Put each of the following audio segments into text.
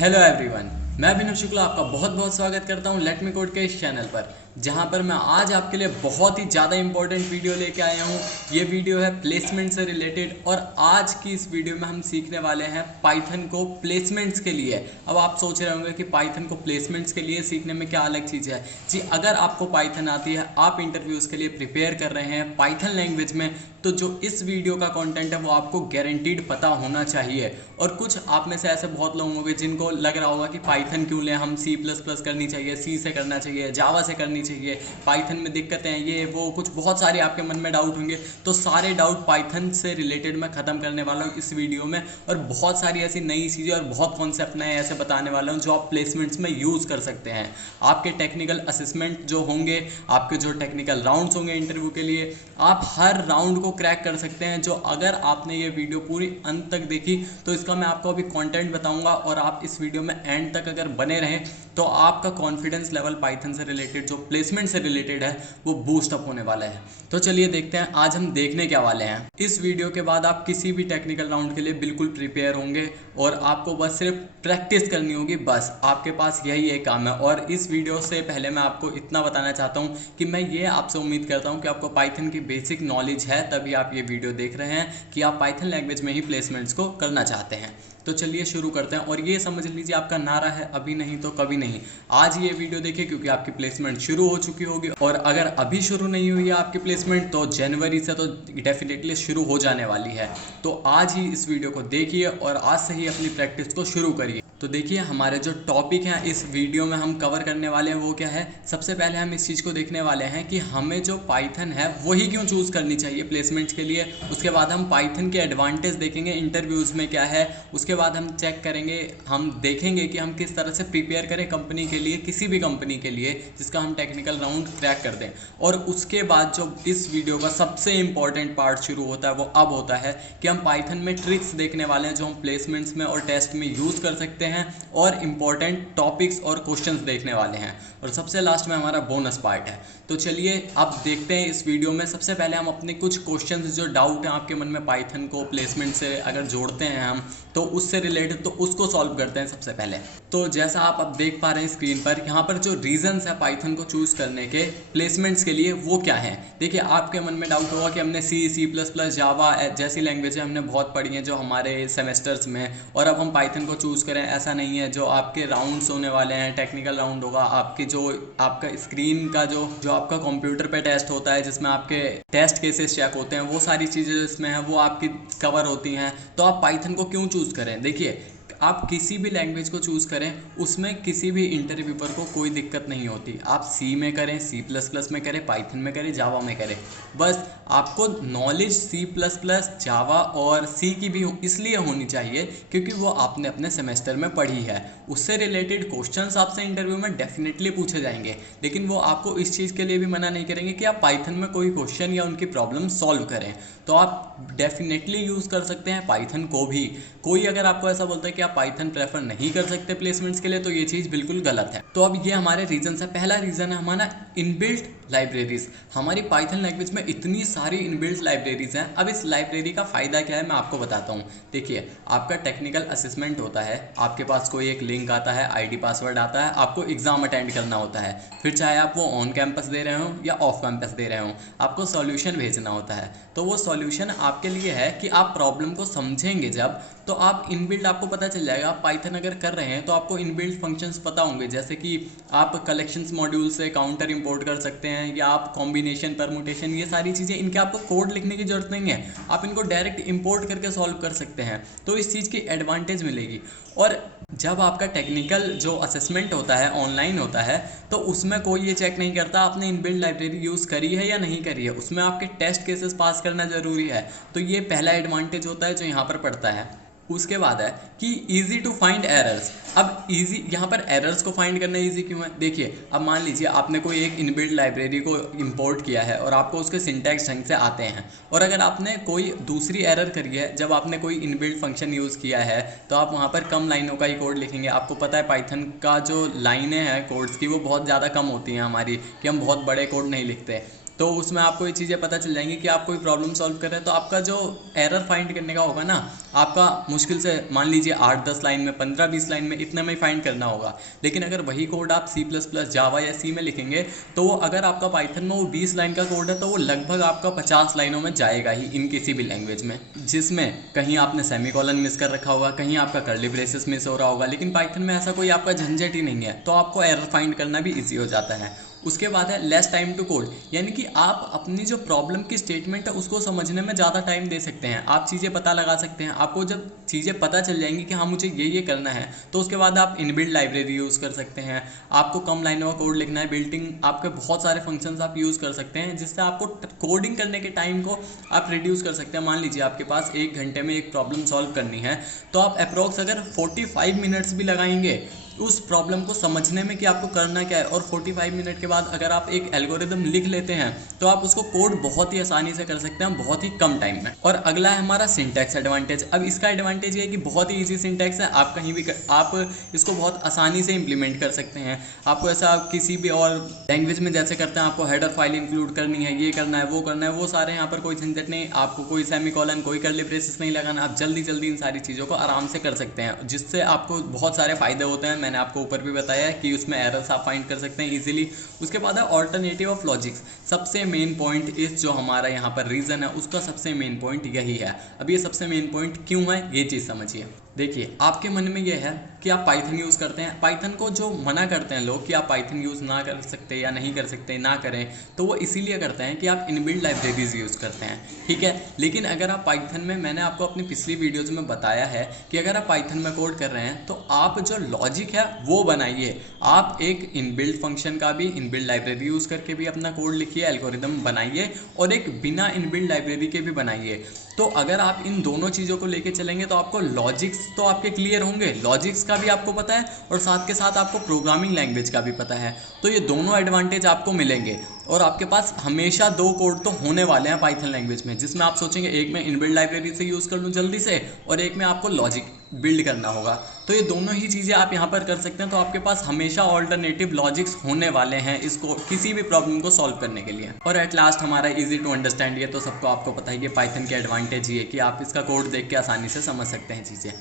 Hello everyone, मैं अभिनव शुक्ला आपका बहुत बहुत स्वागत करता हूं लेट मी कोड के इस चैनल पर, जहां पर मैं आज आपके लिए बहुत ही ज़्यादा इंपॉर्टेंट वीडियो लेके आया हूं। ये वीडियो है प्लेसमेंट से रिलेटेड और आज की इस वीडियो में हम सीखने वाले हैं पाइथन को प्लेसमेंट्स के लिए। अब आप सोच रहे होंगे कि पाइथन को प्लेसमेंट्स के लिए सीखने में क्या अलग चीज़ है। जी, अगर आपको पाइथन आती है, आप इंटरव्यूज़ के लिए प्रिपेयर कर रहे हैं पाइथन लैंग्वेज में, तो जो इस वीडियो का कंटेंट है वो आपको गारंटीड पता होना चाहिए। और कुछ आप में से ऐसे बहुत लोग होंगे जिनको लग रहा होगा कि पाइथन क्यों लें, हम सी प्लस प्लस करनी चाहिए, सी से करना चाहिए, जावा से करनी चाहिए, पाइथन में दिक्कतें हैं, ये वो कुछ बहुत सारे आपके मन में डाउट होंगे। तो सारे डाउट पाइथन से रिलेटेड मैं ख़त्म करने वाला हूँ इस वीडियो में, और बहुत सारी ऐसी नई चीज़ें और बहुत कॉन्सेप्ट नए ऐसे बताने वाला हूँ जो आप प्लेसमेंट्स में यूज़ कर सकते हैं। आपके टेक्निकल असेसमेंट जो होंगे, आपके जो टेक्निकल राउंड्स होंगे इंटरव्यू के लिए, आप हर राउंड को क्रैक कर सकते हैं। जो अगर आपने ये वीडियो पूरी अंत तक देखी तो इसका मैं आपको अभी कंटेंट बताऊंगा, और आप इस वीडियो में एंड तक अगर बने रहें तो आपका कॉन्फिडेंस लेवल पाइथन से रिलेटेड, जो प्लेसमेंट से रिलेटेड है, वो बूस्ट अप होने वाला है। तो चलिए देखते हैं आज हम देखने क्या वाले हैं। इस वीडियो के बाद आप किसी भी टेक्निकल राउंड के लिए बिल्कुल प्रिपेयर होंगे और आपको बस सिर्फ प्रैक्टिस करनी होगी। बस आपके पास यही एक काम है। और इस वीडियो से पहले मैं आपको इतना बताना चाहता हूँ कि मैं ये आपसे उम्मीद करता हूँ कि आपको पाइथन की बेसिक नॉलेज है, तभी आप ये वीडियो देख रहे हैं कि आप पाइथन लैंग्वेज में ही प्लेसमेंट्स को करना चाहते हैं। तो चलिए शुरू करते हैं। और ये समझ लीजिए आपका नारा है, अभी नहीं तो कभी नहीं। आज ये वीडियो देखिए क्योंकि आपकी प्लेसमेंट शुरू हो चुकी होगी, और अगर अभी शुरू नहीं हुई है आपकी प्लेसमेंट तो जनवरी से तो डेफिनेटली शुरू हो जाने वाली है। तो आज ही इस वीडियो को देखिए और आज से ही अपनी प्रैक्टिस को शुरू करिए। तो देखिए हमारे जो टॉपिक हैं इस वीडियो में हम कवर करने वाले हैं वो क्या है। सबसे पहले हम इस चीज़ को देखने वाले हैं कि हमें जो पाइथन है वही क्यों चूज़ करनी चाहिए प्लेसमेंट्स के लिए। उसके बाद हम पाइथन के एडवांटेज देखेंगे इंटरव्यूज़ में क्या है। उसके बाद हम चेक करेंगे, हम देखेंगे कि हम किस तरह से प्रिपेयर करें कंपनी के लिए, किसी भी कंपनी के लिए जिसका हम टेक्निकल राउंड क्रैक कर दें। और उसके बाद जो इस वीडियो का सबसे इंपॉर्टेंट पार्ट शुरू होता है वो अब होता है कि हम पाइथन में ट्रिक्स देखने वाले हैं जो हम प्लेसमेंट्स में और टेस्ट में यूज़ कर सकते हैं, और इंपॉर्टेंट टॉपिक्स और क्वेश्चंस देखने वाले हैं। और सबसे लास्ट में हमारा बोनस पार्ट है। तो चलिए अब देखते हैं इस वीडियो में। सबसे पहले हम अपने कुछ क्वेश्चंस जो डाउट हैं आपके मन में पाइथन को प्लेसमेंट से अगर जोड़ते हैं हम, तो उससे रिलेटेड तो उसको सॉल्व करते हैं सबसे पहले। तो जैसा आप अब देख पा रहे हैं स्क्रीन पर, यहाँ पर जो रीजंस है पाइथन को चूज़ करने के प्लेसमेंट्स के लिए वो क्या है। देखिए आपके मन में डाउट होगा कि हमने सी प्लस प्लस जावा जैसी लैंग्वेजें हमने बहुत पढ़ी हैं जो हमारे सेमेस्टर्स में, और अब हम पाइथन को चूज़ करें। ऐसा नहीं है। जो आपके राउंड्स होने वाले हैं, टेक्निकल राउंड होगा, आपकी जो आपका स्क्रीन का जो आपका कंप्यूटर पे टेस्ट होता है जिसमें आपके टेस्ट केसेस चेक होते हैं, वो सारी चीज़ें जिसमें हैं वो आपकी कवर होती हैं। तो आप पाइथन को क्यों चूज़ करें। देखिए आप किसी भी लैंग्वेज को चूज़ करें, उसमें किसी भी इंटरव्यूअर को कोई दिक्कत नहीं होती। आप सी में करें, सी प्लस प्लस में करें, पाइथन में करें, जावा में करें, बस आपको नॉलेज सी प्लस प्लस, जावा और सी की भी इसलिए होनी चाहिए क्योंकि वो आपने अपने सेमेस्टर में पढ़ी है। उससे रिलेटेड क्वेश्चंस आपसे इंटरव्यू में डेफिनेटली पूछे जाएंगे, लेकिन वो आपको इस चीज़ के लिए भी मना नहीं करेंगे कि आप पाइथन में कोई क्वेश्चन या उनकी प्रॉब्लम सॉल्व करें। तो आप डेफिनेटली यूज़ कर सकते हैं पाइथन को भी। कोई अगर आपको ऐसा बोलता है कि आप पाइथन प्रेफर नहीं कर सकते प्लेसमेंट्स के लिए, तो ये चीज़ बिल्कुल गलत है। तो अब ये हमारे रीजन है। पहला रीज़न है हमारा इनबिल्ट लाइब्रेरीज। हमारी पाइथन लैंग्वेज में इतनी सारी इनबिल्ट लाइब्रेरीज हैं। अब इस लाइब्रेरी का फ़ायदा क्या है मैं आपको बताता हूँ। देखिए आपका टेक्निकल असेसमेंट होता है, आपके पास कोई एक लिंक आता है, आईडी पासवर्ड आता है, आपको एग्ज़ाम अटेंड करना होता है। फिर चाहे आप वो ऑन कैंपस दे रहे हो या ऑफ कैंपस दे रहे हो, आपको सॉल्यूशन भेजना होता है। तो वो सॉल्यूशन आपके लिए है कि आप प्रॉब्लम को समझेंगे जब, तो आप इनबिल्ट आपको पता चल जाएगा। आप पाइथन अगर कर रहे हैं तो आपको इनबिल्ट फंक्शंस पता होंगे, जैसे कि आप कलेक्शंस मॉड्यूल से काउंटर इंपोर्ट कर सकते हैं, या आप कॉम्बिनेशन परमुटेशन, ये सारी चीज़ें इनके आपको कोड लिखने की जरूरत नहीं है, आप इनको डायरेक्ट इंपोर्ट करके सॉल्व कर सकते हैं। तो इस चीज़ की एडवांटेज मिलेगी। और जब आपका टेक्निकल जो असेसमेंट होता है ऑनलाइन होता है, तो उसमें कोई ये चेक नहीं करता आपने इनबिल्ट लाइब्रेरी यूज़ करी है या नहीं करी है, उसमें आपके टेस्ट केसेस पास करना ज़रूरी है। तो ये पहला एडवांटेज होता है जो यहाँ पर पड़ता है। उसके बाद है कि ईजी टू फाइंड एरर्स। अब ईजी, यहाँ पर एरर्स को फाइंड करना ईजी क्यों है। देखिए अब मान लीजिए आपने कोई एक इनबिल्ट लाइब्रेरी को इंपोर्ट किया है और आपको उसके सिंटैक्स ढंग से आते हैं, और अगर आपने कोई दूसरी एरर करी है जब आपने कोई इनबिल्ट फंक्शन यूज़ किया है, तो आप वहाँ पर कम लाइनों का ही कोड लिखेंगे। आपको पता है पाइथन का जो लाइनें हैं कोड्स की वो बहुत ज़्यादा कम होती हैं हमारी, कि हम बहुत बड़े कोड नहीं लिखते। तो उसमें आपको ये चीज़ें पता चल जाएंगी कि आप कोई प्रॉब्लम सॉल्व कर रहे हैं तो आपका जो एरर फाइंड करने का होगा ना, आपका मुश्किल से मान लीजिए 8-10 लाइन में, 15-20 लाइन में, इतने में ही फाइंड करना होगा। लेकिन अगर वही कोड आप C++, जावा या सी में लिखेंगे तो वो अगर आपका पाइथन में वो 20 लाइन का कोड है तो वो लगभग आपका 50 लाइनों में जाएगा ही इन किसी भी लैंग्वेज में, जिसमें कहीं आपने सेमीकोलन मिस कर रखा होगा, कहीं आपका कर्ली ब्रेसेस मिस हो रहा होगा। लेकिन पाइथन में ऐसा कोई आपका झंझट ही नहीं है, तो आपको एरर फाइंड करना भी ईजी हो जाता है। उसके बाद है लेस टाइम टू कोड, यानी कि आप अपनी जो प्रॉब्लम की स्टेटमेंट है उसको समझने में ज़्यादा टाइम दे सकते हैं, आप चीज़ें पता लगा सकते हैं। आपको जब चीज़ें पता चल जाएंगी कि हाँ मुझे ये करना है, तो उसके बाद आप इनबिल्ट लाइब्रेरी यूज़ कर सकते हैं। आपको कम लाइनों का कोड लिखना है, बिल्टिंग आपके बहुत सारे फंक्शंस आप यूज़ कर सकते हैं, जिससे आपको कोडिंग करने के टाइम को आप रिड्यूस कर सकते हैं। मान लीजिए आपके पास 1 घंटे में एक प्रॉब्लम सॉल्व करनी है, तो आप अप्रॉक्स अगर 45 मिनट्स भी लगाएंगे उस प्रॉब्लम को समझने में कि आपको करना क्या है, और 45 मिनट के बाद अगर आप एक एल्गोरिदम लिख लेते हैं तो आप उसको कोड बहुत ही आसानी से कर सकते हैं, बहुत ही कम टाइम में। और अगला है हमारा सिंटैक्स एडवांटेज। अब इसका एडवांटेज ये है कि बहुत ही ईजी सिंटैक्स है, आप कहीं भी आप इसको बहुत आसानी से इंप्लीमेंट कर सकते हैं। आपको ऐसा किसी भी और लैंग्वेज में जैसे करते हैं, आपको हेडर फाइल इंक्लूड करनी है, ये करना है, वो सारे यहाँ पर कोई झंझट नहीं, आपको कोई सेमीकोलन, कोई कर्ली ब्रेसेस नहीं लगाना, आप जल्दी इन सारी चीज़ों को आराम से कर सकते हैं, जिससे आपको बहुत सारे फायदे होते हैं। मैंने आपको ऊपर भी बताया है कि उसमें एरर्स आप फाइंड कर सकते हैं इजीली। उसके बाद है ऑल्टरनेटिव ऑफ लॉजिक्स। सबसे मेन पॉइंट इस जो हमारा यहाँ पर रीज़न है उसका सबसे मेन पॉइंट यही है। अब ये सबसे मेन पॉइंट क्यों है ये चीज़ समझिए। देखिए, आपके मन में ये है कि आप पाइथन यूज़ करते हैं, पाइथन को जो मना करते हैं लोग कि आप पाइथन यूज़ ना कर सकते या नहीं कर सकते, ना करें, तो वो इसीलिए करते हैं कि आप इनबिल्ट लाइब्रेरीज यूज़ करते हैं, ठीक है। लेकिन अगर आप पाइथन में, मैंने आपको अपनी पिछली वीडियोज़ में बताया है कि अगर आप पाइथन में कोड कर रहे हैं तो आप जो लॉजिक है वो बनाइए। आप एक इनबिल्ट फंक्शन का भी, इनबिल्ट लाइब्रेरी यूज़ करके भी अपना कोड लिखिए, एल्गोरिदम बनाइए, और एक बिना इनबिल्ट लाइब्रेरी के भी बनाइए। तो अगर आप इन दोनों चीज़ों को लेके चलेंगे तो आपको लॉजिक्स तो आपके क्लियर होंगे, लॉजिक्स का भी आपको पता है और साथ के साथ आपको प्रोग्रामिंग लैंग्वेज का भी पता है, तो ये दोनों एडवांटेज आपको मिलेंगे। और आपके पास हमेशा 2 कोड तो होने वाले हैं पाइथन लैंग्वेज में, जिसमें आप सोचेंगे एक में इनबिल्ट लाइब्रेरी से यूज़ कर लूँ जल्दी से, और एक में आपको लॉजिक बिल्ड करना होगा। तो ये दोनों ही चीज़ें आप यहाँ पर कर सकते हैं, तो आपके पास हमेशा ऑल्टरनेटिव लॉजिक्स होने वाले हैं इसको किसी भी प्रॉब्लम को सॉल्व करने के लिए। और एट लास्ट हमारा इजी टू अंडरस्टैंड, ये तो सबको आपको पता है कि पाइथन के एडवांटेज ये कि आप इसका कोड देख के आसानी से समझ सकते हैं चीज़ें।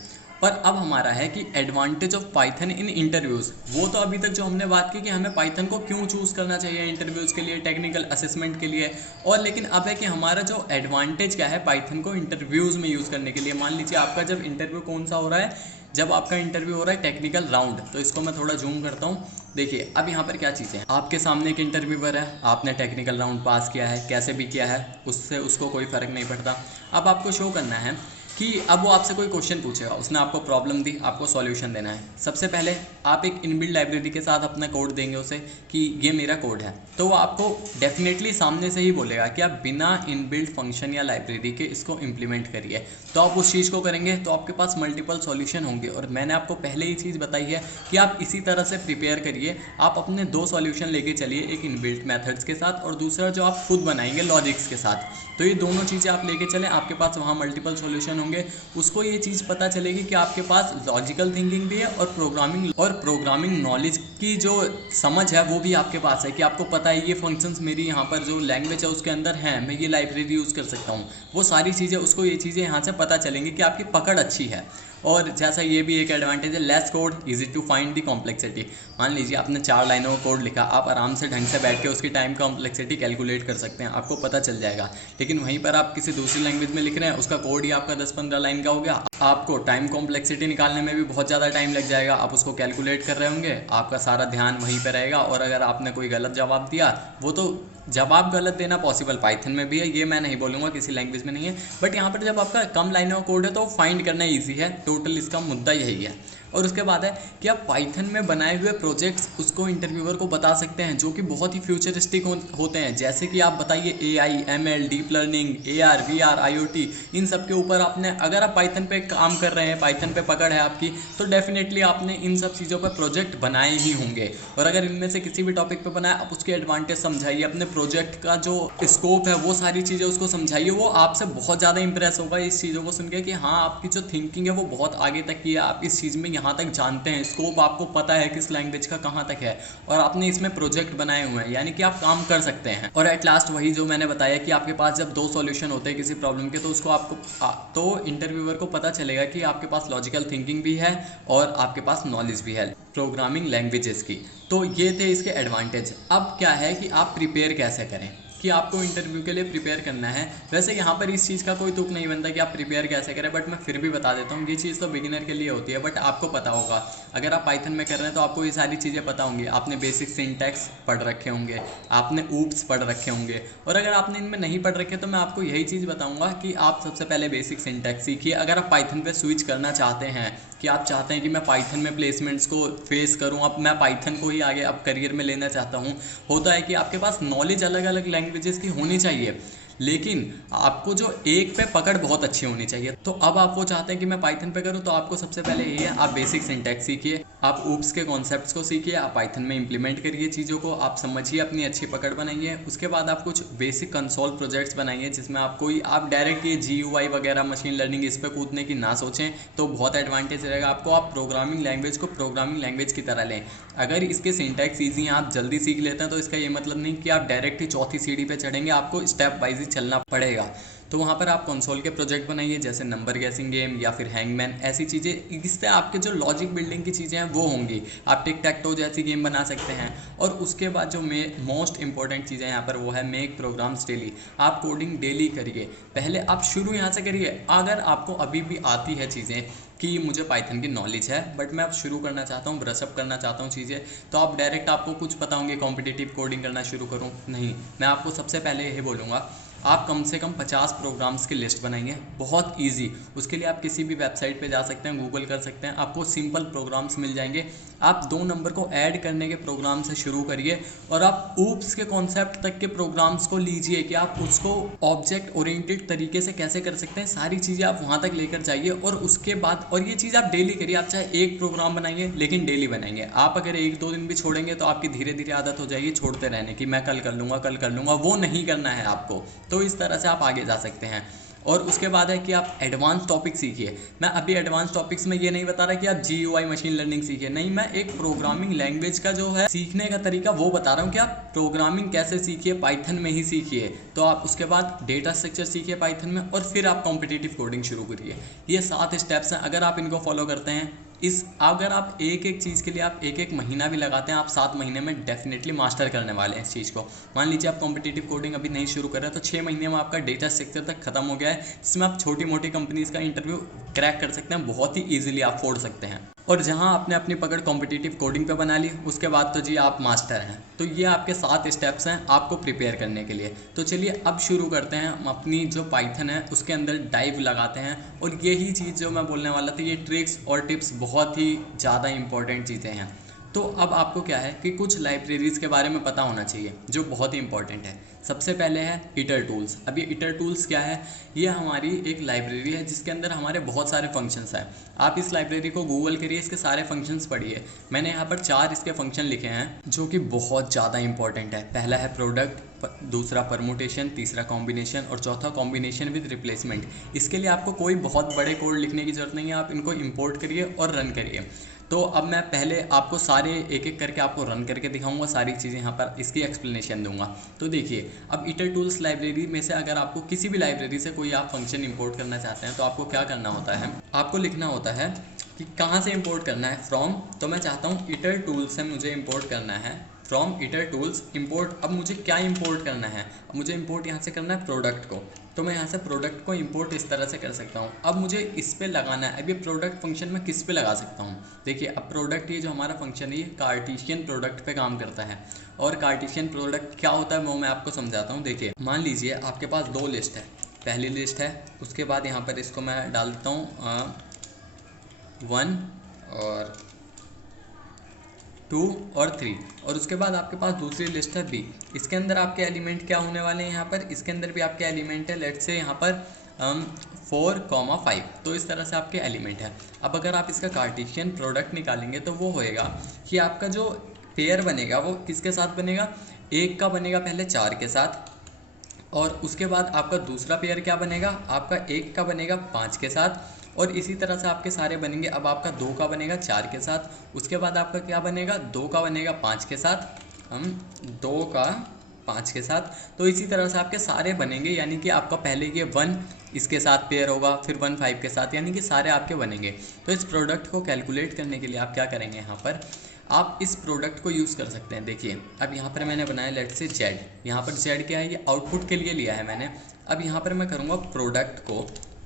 पर अब हमारा है कि advantage of Python in interviews. वो तो अभी तक जो हमने बात की कि हमें पाइथन को क्यों चूज़ करना चाहिए इंटरव्यूज़ के लिए, टेक्निकल असेसमेंट के लिए, और लेकिन अब है कि हमारा जो एडवांटेज क्या है पाइथन को इंटरव्यूज़ में यूज़ करने के लिए। मान लीजिए आपका जब इंटरव्यू कौन सा हो रहा है, जब आपका इंटरव्यू हो रहा है टेक्निकल राउंड, तो इसको मैं थोड़ा जूम करता हूँ। देखिए अब यहाँ पर क्या चीज़ें हैं, आपके सामने एक इंटरव्यूअर है, आपने टेक्निकल राउंड पास किया है, कैसे भी किया है उससे उसको कोई फ़र्क नहीं पड़ता। अब आपको शो करना है कि अब वो आपसे कोई क्वेश्चन पूछेगा, उसने आपको प्रॉब्लम दी, आपको सॉल्यूशन देना है। सबसे पहले आप एक इनबिल्ट लाइब्रेरी के साथ अपना कोड देंगे उसे कि ये मेरा कोड है, तो वो आपको डेफिनेटली सामने से ही बोलेगा कि आप बिना इनबिल्ट फंक्शन या लाइब्रेरी के इसको इम्प्लीमेंट करिए। तो आप उस चीज़ को करेंगे तो आपके पास मल्टीपल सॉल्यूशन होंगे। और मैंने आपको पहले ही चीज़ बताई है कि आप इसी तरह से प्रिपेयर करिए, आप अपने 2 सॉल्यूशन लेके चलिए, एक इनबिल्ट मेथड्स के साथ और दूसरा जो आप खुद बनाएंगे लॉजिक्स के साथ। तो ये दोनों चीज़ें आप लेके चलें, आपके पास वहाँ मल्टीपल सॉल्यूशन होंगे। उसको ये चीज़ पता चलेगी कि आपके पास लॉजिकल थिंकिंग भी है और प्रोग्रामिंग नॉलेज की जो समझ है वो भी आपके पास है, कि आपको पता है ये फंक्शंस मेरी यहाँ पर जो लैंग्वेज है उसके अंदर हैं, मैं ये लाइब्रेरी यूज़ कर सकता हूँ। वो सारी चीज़ें उसको ये चीज़ें यहाँ से पता चलेंगी कि आपकी पकड़ अच्छी है। और जैसा ये भी एक एडवांटेज है, less code easy to find the complexity. मान लीजिए आपने 4 लाइनों का कोड लिखा, आप आराम से ढंग से बैठ के उसकी टाइम कॉम्प्लेक्सिटी कैलकुलेट कर सकते हैं, आपको पता चल जाएगा। लेकिन वहीं पर आप किसी दूसरी लैंग्वेज में लिख रहे हैं, उसका कोड ही आपका 10-15 लाइन का हो गया, आपको टाइम कॉम्प्लेक्सिटी निकालने में भी बहुत ज़्यादा टाइम लग जाएगा। आप उसको कैलकुलेट कर रहे होंगे, आपका सारा ध्यान वहीं पर रहेगा, और अगर आपने कोई गलत जवाब दिया, वो तो जवाब गलत देना पॉसिबल पाइथन में भी है, ये मैं नहीं बोलूँगा किसी लैंग्वेज में नहीं है, बट यहाँ पर जब आपका कम लाइनों का कोड है तो फाइंड करना ईजी है। टोटल इसका मुद्दा यही है। और उसके बाद है कि आप पाइथन में बनाए हुए प्रोजेक्ट्स उसको इंटरव्यूअर को बता सकते हैं, जो कि बहुत ही फ्यूचरिस्टिक होते हैं। जैसे कि आप बताइए AI, ML, deep learning, AR, VR, IoT, इन सब के ऊपर आपने, अगर आप पाइथन पे काम कर रहे हैं, पाइथन पे पकड़ है आपकी, तो डेफिनेटली आपने इन सब चीज़ों पर प्रोजेक्ट बनाए ही होंगे। और अगर इनमें से किसी भी टॉपिक पे बनाए, आप उसके एडवांटेज समझाइए, अपने प्रोजेक्ट का जो स्कोप है वो सारी चीज़ें उसको समझाइए। वो आपसे बहुत ज़्यादा इंप्रेस होगा इस चीज़ों को सुन के कि हाँ, आपकी जो थिंकिंग है वो बहुत आगे तक की है, आप इस चीज़ में यहाँ तक जानते हैं, स्कोप आपको पता है किस लैंग्वेज का कहाँ तक है, और आपने इसमें प्रोजेक्ट बनाए हुए हैं, यानी कि आप काम कर सकते हैं। और एट लास्ट वही जो मैंने बताया कि आपके पास जब 2 सॉल्यूशन होते हैं किसी प्रॉब्लम के, तो उसको तो इंटरव्यूअर को पता चलेगा कि आपके पास लॉजिकल थिंकिंग भी है और आपके पास नॉलेज भी है प्रोग्रामिंग लैंग्वेजेस की। तो ये थे इसके एडवांटेज। अब क्या है कि आप प्रिपेयर कैसे करें, कि आपको इंटरव्यू के लिए प्रिपेयर करना है। वैसे यहाँ पर इस चीज़ का कोई तुक नहीं बनता कि आप प्रिपेयर कैसे करें, बट मैं फिर भी बता देता हूँ। ये चीज़ तो बिगिनर के लिए होती है, बट आपको पता होगा। अगर आप पाइथन में कर रहे हैं तो आपको ये सारी चीज़ें पता होंगी। आपने बेसिक सिंटैक्स पढ़ रखे होंगे, आपने ऊप्स पढ़ रखे होंगे, और अगर आपने इनमें नहीं पढ़ रखे तो मैं आपको यही चीज़ बताऊँगा कि आप सबसे पहले बेसिक सिंटैक्स सीखिए। अगर आप पाइथन पर स्विच करना चाहते हैं, कि आप चाहते हैं कि मैं पाइथन में प्लेसमेंट्स को फेस करूं, अब मैं पाइथन को ही आगे अब करियर में लेना चाहता हूं, होता है कि आपके पास नॉलेज अलग अलग लैंग्वेजेस की होनी चाहिए, लेकिन आपको जो एक पे पकड़ बहुत अच्छी होनी चाहिए। तो अब आप वो चाहते हैं कि मैं पाइथन पे करूं, तो आपको सबसे पहले ये है, आप बेसिक सिंटैक्स सीखिए, आप ऊप्स के कॉन्सेप्ट्स को सीखिए, आप पाइथन में इंप्लीमेंट करिए चीज़ों को, आप समझिए, अपनी अच्छी पकड़ बनाइए। उसके बाद आप कुछ बेसिक कंसोल प्रोजेक्ट्स बनाइए जिसमें आप डायरेक्ट ये GUI वगैरह मशीन लर्निंग इस पर कूदने की ना सोचें, तो बहुत एडवांटेज रहेगा आपको। आप प्रोग्रामिंग लैंग्वेज को प्रोग्रामिंग लैंग्वेज की तरह लें। अगर इसके सिंटैक्स ईजी हैं, आप जल्दी सीख लेते हैं, तो इसका ये मतलब नहीं कि आप डायरेक्ट ही चौथी सीढ़ी पे चढ़ेंगे, आपको स्टेप वाइज ही चलना पड़ेगा। तो वहाँ पर आप कंसोल के प्रोजेक्ट बनाइए, जैसे नंबर गेसिंग गेम या फिर हैंगमैन, ऐसी चीज़ें। इससे आपके जो लॉजिक बिल्डिंग की चीज़ें हैं वो होंगी। आप टिक टैक टो जैसी गेम बना सकते हैं। और उसके बाद जो मोस्ट इंपॉर्टेंट चीज़ें यहाँ पर वो है मेक प्रोग्राम्स डेली। आप कोडिंग डेली करिए, पहले आप शुरू यहाँ से करिए। अगर आपको अभी भी आती है चीज़ें कि मुझे पाइथन की नॉलेज है, बट मैं अब शुरू करना चाहता हूँ, ब्रशअप करना चाहता हूँ चीज़ें, तो आप डायरेक्ट आपको कुछ पता होंगे कॉम्पिटिटिव कोडिंग करना शुरू करूँ, नहीं। मैं आपको सबसे पहले यही बोलूँगा, आप कम से कम 50 प्रोग्राम्स की लिस्ट बनाइए, बहुत इजी। उसके लिए आप किसी भी वेबसाइट पे जा सकते हैं, गूगल कर सकते हैं, आपको सिंपल प्रोग्राम्स मिल जाएंगे। आप 2 नंबर को ऐड करने के प्रोग्राम से शुरू करिए, और आप ऊप्स के कॉन्सेप्ट तक के प्रोग्राम्स को लीजिए कि आप उसको ऑब्जेक्ट ओरिएंटेड तरीके से कैसे कर सकते हैं, सारी चीज़ें आप वहाँ तक लेकर जाइए। और उसके बाद, और ये चीज़ आप डेली करिए। आप चाहे एक प्रोग्राम बनाइए, लेकिन डेली बनाएंगे। आप अगर 1-2 दिन भी छोड़ेंगे तो आपकी धीरे धीरे आदत हो जाएगी छोड़ते रहने की, मैं कल कर लूँगा, कल कर लूँगा। वो नहीं करना है आपको। तो इस तरह से आप आगे जा सकते हैं। और उसके बाद है कि आप एडवांस टॉपिक सीखिए। मैं अभी एडवांस टॉपिक्स में ये नहीं बता रहा कि आप GUI मशीन लर्निंग सीखिए, नहीं। मैं एक प्रोग्रामिंग लैंग्वेज का जो है सीखने का तरीका वो बता रहा हूँ कि आप प्रोग्रामिंग कैसे सीखिए, पाइथन में ही सीखिए। तो आप उसके बाद डेटा स्ट्रक्चर सीखिए पाइथन में, और फिर आप कॉम्पिटिटिव कोडिंग शुरू करिए। ये 7 स्टेप्स हैं। अगर आप इनको फॉलो करते हैं, अगर आप एक एक चीज़ के लिए आप एक महीना भी लगाते हैं, आप 7 महीने में डेफिनेटली मास्टर करने वाले हैं इस चीज़ को। मान लीजिए आप कॉम्पिटिटिव कोडिंग अभी नहीं शुरू कर रहे हैं, तो 6 महीने में आपका डेटा स्ट्रक्चर तक खत्म हो गया है, जिसमें आप छोटी मोटी कंपनीज़ का इंटरव्यू क्रैक कर सकते हैं, बहुत ही ईजिली आप फोड़ सकते हैं। और जहां आपने अपनी पकड़ कॉम्पिटिटिव कोडिंग पे बना ली, उसके बाद तो जी आप मास्टर हैं। तो ये आपके 7 स्टेप्स हैं आपको प्रिपेयर करने के लिए। तो चलिए अब शुरू करते हैं, हम अपनी जो पाइथन है उसके अंदर डाइव लगाते हैं। और यही चीज़ जो मैं बोलने वाला था, ये ट्रिक्स और टिप्स बहुत ही ज़्यादा इंपॉर्टेंट चीज़ें हैं। तो अब आपको क्या है कि कुछ लाइब्रेरीज़ के बारे में पता होना चाहिए जो बहुत ही इंपॉर्टेंट है। सबसे पहले है इटर टूल्स। अब ये इटर टूल्स क्या है? ये हमारी एक लाइब्रेरी है जिसके अंदर हमारे बहुत सारे फंक्शंस हैं। आप इस लाइब्रेरी को गूगल करिए, इसके सारे फंक्शंस पढ़िए। मैंने यहाँ पर 4 इसके फंक्शन लिखे हैं जो कि बहुत ज़्यादा इंपॉर्टेंट है। पहला है प्रोडक्ट, दूसरा परमुटेशन, तीसरा कॉम्बिनेशन, और चौथा कॉम्बिनेशन विद रिप्लेसमेंट। इसके लिए आपको कोई बहुत बड़े कोड लिखने की ज़रूरत नहीं है, आप इनको इंपोर्ट करिए और रन करिए। तो अब मैं पहले आपको सारे एक एक करके आपको रन करके दिखाऊंगा, सारी चीज़ें यहाँ पर इसकी एक्सप्लेनेशन दूंगा। तो देखिए, अब इटर टूल्स लाइब्रेरी में से अगर आपको किसी भी लाइब्रेरी से कोई आप फंक्शन इंपोर्ट करना चाहते हैं, तो आपको क्या करना होता है, आपको लिखना होता है कि कहाँ से इंपोर्ट करना है, फ्रॉम। तो मैं चाहता हूँ इटर टूल्स से मुझे इंपोर्ट करना है, फ्रॉम इटर टूल्स इंपोर्ट। अब मुझे क्या इंपोर्ट करना है? अब मुझे इंपोर्ट यहाँ से करना है प्रोडक्ट को, तो मैं यहाँ से प्रोडक्ट को इंपोर्ट इस तरह से कर सकता हूँ। अब मुझे इस पे लगाना है। अब ये प्रोडक्ट फंक्शन मैं किस पे लगा सकता हूँ? देखिए, अब प्रोडक्ट, ये जो हमारा फंक्शन है, ये कार्टेशियन प्रोडक्ट पे काम करता है। और कार्टेशियन प्रोडक्ट क्या होता है वो मैं आपको समझाता हूँ। देखिए, मान लीजिए आपके पास 2 लिस्ट है। पहली लिस्ट है, उसके बाद यहाँ पर इसको मैं डाल देता हूँ 1 और 2 और 3, और उसके बाद आपके पास दूसरी लिस्ट है B। इसके अंदर आपके एलिमेंट क्या होने वाले हैं? यहाँ पर इसके अंदर भी आपके एलिमेंट है, लेट्स से यहाँ पर 4,5। तो इस तरह से आपके एलिमेंट है। अब अगर आप इसका कार्टेशियन प्रोडक्ट निकालेंगे तो वो होएगा कि आपका जो पेयर बनेगा वो किसके साथ बनेगा? एक का बनेगा पहले 4 के साथ, और उसके बाद आपका दूसरा पेयर क्या बनेगा, आपका 1 का बनेगा 5 के साथ, और इसी तरह से आपके सारे बनेंगे। अब आपका 2 का बनेगा 4 के साथ, उसके बाद आपका क्या बनेगा, 2 का बनेगा 5 के साथ, हम 2 का 5 के साथ। तो इसी तरह से आपके सारे बनेंगे, यानी कि आपका पहले ये 1 इसके साथ पेयर होगा, फिर 1 5 के साथ, यानी कि सारे आपके बनेंगे। तो इस प्रोडक्ट को कैलकुलेट करने के लिए आप क्या करेंगे, यहाँ पर आप इस प्रोडक्ट को यूज़ कर सकते हैं। देखिए अब यहाँ पर मैंने बनाया लेट से जेड, यहाँ पर जेड क्या है, ये आउटपुट के लिए लिया है मैंने। अब यहाँ पर मैं करूँगा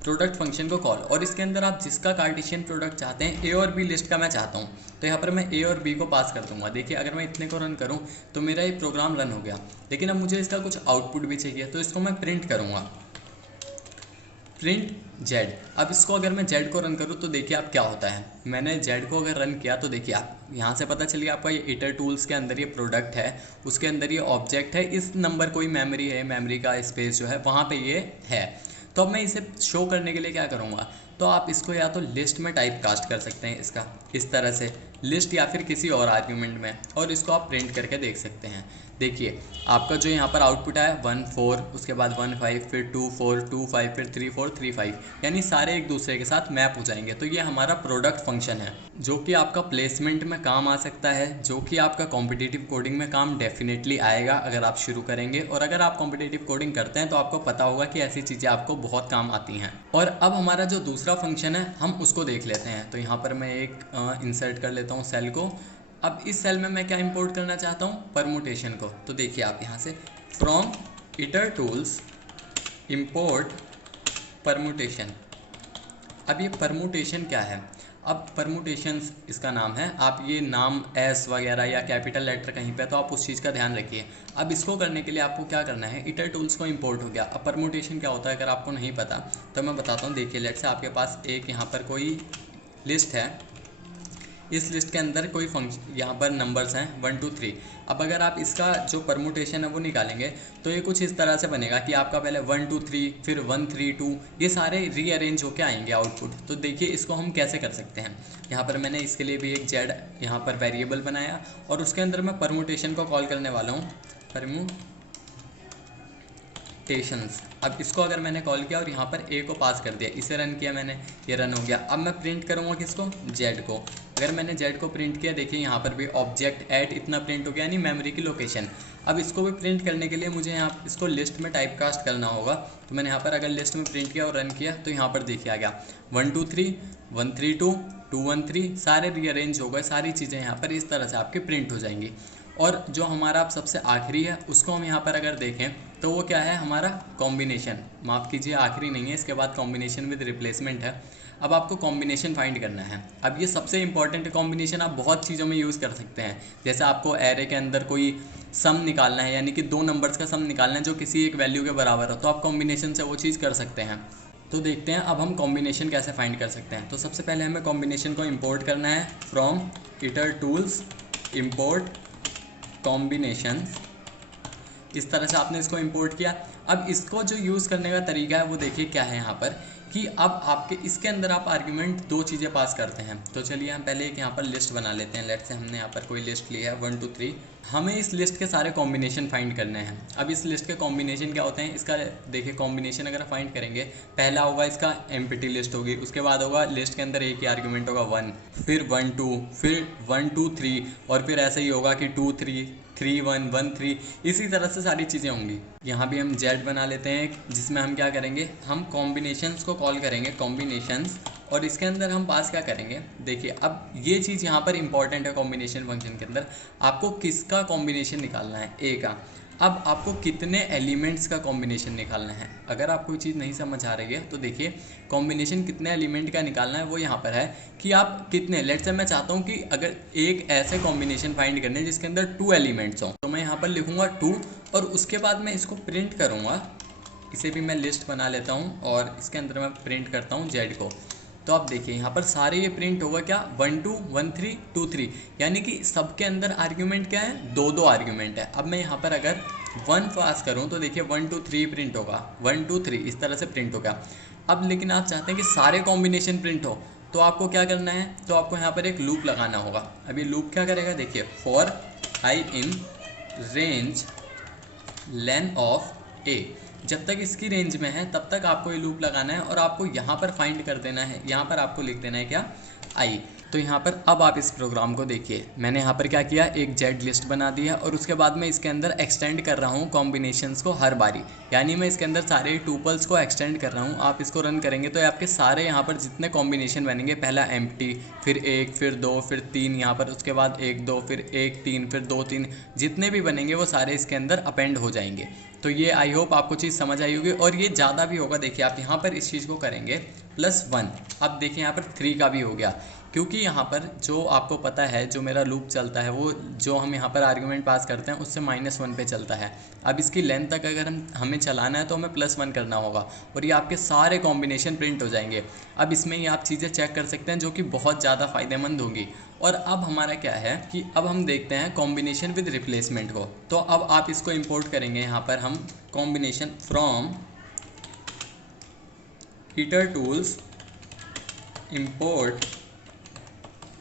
प्रोडक्ट फंक्शन को कॉल, और इसके अंदर आप जिसका कार्टेशियन प्रोडक्ट चाहते हैं, ए और बी लिस्ट का मैं चाहता हूँ, तो यहाँ पर मैं ए और बी को पास कर दूंगा। देखिए अगर मैं इतने को रन करूँ तो मेरा ये प्रोग्राम रन हो गया, लेकिन अब मुझे इसका कुछ आउटपुट भी चाहिए, तो इसको मैं प्रिंट करूँगा, प्रिंट जेड। अब इसको अगर मैं जेड को रन करूँ तो देखिए आप क्या होता है। मैंने जेड को अगर रन किया तो देखिए आप यहाँ से पता चलिए आपका ये इटर टूल्स के अंदर ये प्रोडक्ट है, उसके अंदर ये ऑब्जेक्ट है, इस नंबर कोई मेमोरी है, मेमोरी का स्पेस जो है वहाँ पे ये है। तो अब मैं इसे शो करने के लिए क्या करूँगा, तो आप इसको या तो लिस्ट में टाइप कास्ट कर सकते हैं, इसका इस तरह से लिस्ट या फिर किसी और आर्ग्यूमेंट में, और इसको आप प्रिंट करके देख सकते हैं। देखिए आपका जो यहाँ पर आउटपुट आया 1 4, उसके बाद 1 5, फिर 2 4 2 5, फिर 3 4 3 5, यानी सारे एक दूसरे के साथ मैप हो जाएंगे। तो ये हमारा प्रोडक्ट फंक्शन है, जो कि आपका प्लेसमेंट में काम आ सकता है, जो कि आपका कॉम्पिटिटिव कोडिंग में काम डेफिनेटली आएगा अगर आप शुरू करेंगे। और अगर आप कॉम्पिटिटिव कोडिंग करते हैं तो आपको पता होगा कि ऐसी चीज़ें आपको बहुत काम आती हैं। और अब हमारा जो दूसरा फंक्शन है हम उसको देख लेते हैं। तो यहाँ पर मैं एक इंसर्ट कर लेता हूँ सेल को। अब इस सेल में मैं क्या इंपोर्ट करना चाहता हूँ, परमुटेशन को। तो देखिए आप यहाँ से from hitter tools import permutation. अब ये परमुटेशन क्या है, अब परमुटेशंस इसका नाम है, आप ये नाम एस वगैरह या कैपिटल लेटर कहीं पे तो आप उस चीज़ का ध्यान रखिए। अब इसको करने के लिए आपको क्या करना है, इटर टूल्स को इंपोर्ट हो गया। अब परमुटेशन क्या होता है अगर आपको नहीं पता तो मैं बताता हूँ। देखिए लेट्स से आपके पास एक यहाँ पर कोई लिस्ट है, इस लिस्ट के अंदर कोई फंक्शन यहाँ पर नंबर्स हैं 1 2 3। अब अगर आप इसका जो परमुटेशन है वो निकालेंगे तो ये कुछ इस तरह से बनेगा कि आपका पहले 1 2 3, फिर 1 3 2, ये सारे रीअरेंज होके आएंगे आउटपुट। तो देखिए इसको हम कैसे कर सकते हैं। यहाँ पर मैंने इसके लिए भी एक जेड यहाँ पर वेरिएबल बनाया, और उसके अंदर मैं परमुटेशन को कॉल करने वाला हूँ, परमुटेशंस। अब इसको अगर मैंने कॉल किया और यहाँ पर ए को पास कर दिया, इसे रन किया मैंने, ये रन हो गया। अब मैं प्रिंट करूँगा किसको, जेड को। अगर मैंने जेड को प्रिंट किया, देखिए यहाँ पर भी ऑब्जेक्ट ऐट इतना प्रिंट हो गया, यानी मेमोरी की लोकेशन। अब इसको भी प्रिंट करने के लिए मुझे यहाँ इसको लिस्ट में टाइप कास्ट करना होगा। तो मैंने यहाँ पर अगर लिस्ट में प्रिंट किया और रन किया तो यहाँ पर देखिए आ गया 1 2 3 1 3 2 2 1 3, सारे रीअरेंज हो गए, सारी चीज़ें यहाँ पर इस तरह से आपके प्रिंट हो जाएंगी। और जो हमारा अब सबसे आखिरी है उसको हम यहाँ पर अगर देखें तो वो क्या है, हमारा कॉम्बिनेशन। माफ़ कीजिए आखिरी नहीं है, इसके बाद कॉम्बिनेशन विद रिप्लेसमेंट है। अब आपको कॉम्बिनेशन फाइंड करना है। अब ये सबसे इंपॉर्टेंट कॉम्बिनेशन आप बहुत चीज़ों में यूज़ कर सकते हैं। जैसे आपको एरे के अंदर कोई सम निकालना है, यानी कि 2 नंबर्स का सम निकालना है जो किसी एक वैल्यू के बराबर हो, तो आप कॉम्बिनेशन से वो चीज़ कर सकते हैं। तो देखते हैं अब हम कॉम्बिनेशन कैसे फाइंड कर सकते हैं। तो सबसे पहले हमें कॉम्बिनेशन को इंपोर्ट करना है from hitter tools import combination. इस तरह से आपने इसको इंपोर्ट किया। अब इसको जो यूज़ करने का तरीका है वो देखिए क्या है यहाँ पर, कि अब आपके इसके अंदर आप आर्ग्यूमेंट 2 चीज़ें पास करते हैं। तो चलिए हम पहले एक यहाँ पर लिस्ट बना लेते हैं। लेट से हमने यहाँ पर कोई लिस्ट ली है 1 2 3। हमें इस लिस्ट के सारे कॉम्बिनेशन फाइंड करने हैं। अब इस लिस्ट के कॉम्बिनेशन क्या होते हैं, इसका देखिए कॉम्बिनेशन अगर फाइंड करेंगे, पहला होगा इसका एम्प्टी लिस्ट होगी, उसके बाद होगा लिस्ट के अंदर एक ही आर्ग्यूमेंट होगा 1, फिर 1 2, फिर 1 2 3, और फिर ऐसे ही होगा कि 2 3 3 1 1 3, इसी तरह से सारी चीज़ें होंगी। यहाँ भी हम जेड बना लेते हैं जिसमें हम क्या करेंगे, हम कॉम्बिनेशंस को कॉल करेंगे, कॉम्बिनेशंस, और इसके अंदर हम पास क्या करेंगे। देखिए अब ये चीज़ यहाँ पर इंपॉर्टेंट है कॉम्बिनेशन फंक्शन के अंदर, आपको किसका कॉम्बिनेशन निकालना है, ए का। अब आपको कितने एलिमेंट्स का कॉम्बिनेशन निकालना है। अगर आपको कोई चीज़ नहीं समझ आ रही है तो देखिए कॉम्बिनेशन कितने एलिमेंट का निकालना है वो यहाँ पर है, कि आप कितने, लेट्स से मैं चाहता हूँ कि अगर एक ऐसे कॉम्बिनेशन फाइंड करने जिसके अंदर 2 एलिमेंट्स हों, तो मैं यहाँ पर लिखूँगा 2, और उसके बाद मैं इसको प्रिंट करूँगा। इसे भी मैं लिस्ट बना लेता हूँ और इसके अंदर मैं प्रिंट करता हूँ जेड को। तो आप देखिए यहाँ पर सारे ये प्रिंट होगा क्या, 1 2 1 3 2 3, यानी कि सबके अंदर आर्ग्यूमेंट क्या है, 2 2 आर्ग्यूमेंट है। अब मैं यहाँ पर अगर 1 पास करूँ तो देखिए 1 2 3 प्रिंट होगा, 1 2 3 इस तरह से प्रिंट होगा। अब लेकिन आप चाहते हैं कि सारे कॉम्बिनेशन प्रिंट हो, तो आपको क्या करना है, तो आपको यहाँ पर एक लूप लगाना होगा। अब ये लूप क्या करेगा, देखिए for I in range len of A. जब तक इसकी रेंज में है तब तक आपको ये लूप लगाना है और आपको यहाँ पर फाइंड कर देना है, यहाँ पर आपको लिख देना है क्या, आई। तो यहाँ पर अब आप इस प्रोग्राम को देखिए, मैंने यहाँ पर क्या किया, एक जेड लिस्ट बना दी है और उसके बाद मैं इसके अंदर एक्सटेंड कर रहा हूँ कॉम्बिनेशंस को हर बारी, यानी मैं इसके अंदर सारे टूपल्स को एक्सटेंड कर रहा हूँ। आप इसको रन करेंगे तो आपके सारे यहाँ पर जितने कॉम्बिनेशन बनेंगे, पहला एम्प्टी, फिर 1, फिर 2, फिर 3, यहाँ पर उसके बाद 1 2, फिर 1 3, फिर 2 3, जितने भी बनेंगे वो सारे इसके अंदर अपेंड हो जाएंगे। तो ये आई होप आपको चीज़ समझ आई होगी और ये ज़्यादा भी होगा। देखिए आप यहाँ पर इस चीज़ को करेंगे +1, अब देखिए यहाँ पर 3 का भी हो गया, क्योंकि यहाँ पर जो आपको पता है जो मेरा लूप चलता है वो जो हम यहाँ पर आर्गुमेंट पास करते हैं उससे -1 पे चलता है। अब इसकी लेंथ तक अगर हमें चलाना है तो हमें +1 करना होगा और ये आपके सारे कॉम्बिनेशन प्रिंट हो जाएंगे। अब इसमें ही आप चीज़ें चेक कर सकते हैं जो कि बहुत ज़्यादा फ़ायदेमंद होंगी। और अब हमारा क्या है कि अब हम देखते हैं कॉम्बिनेशन विद रिप्लेसमेंट को। तो अब आप इसको इंपोर्ट करेंगे, यहाँ पर हम combination from eater tools import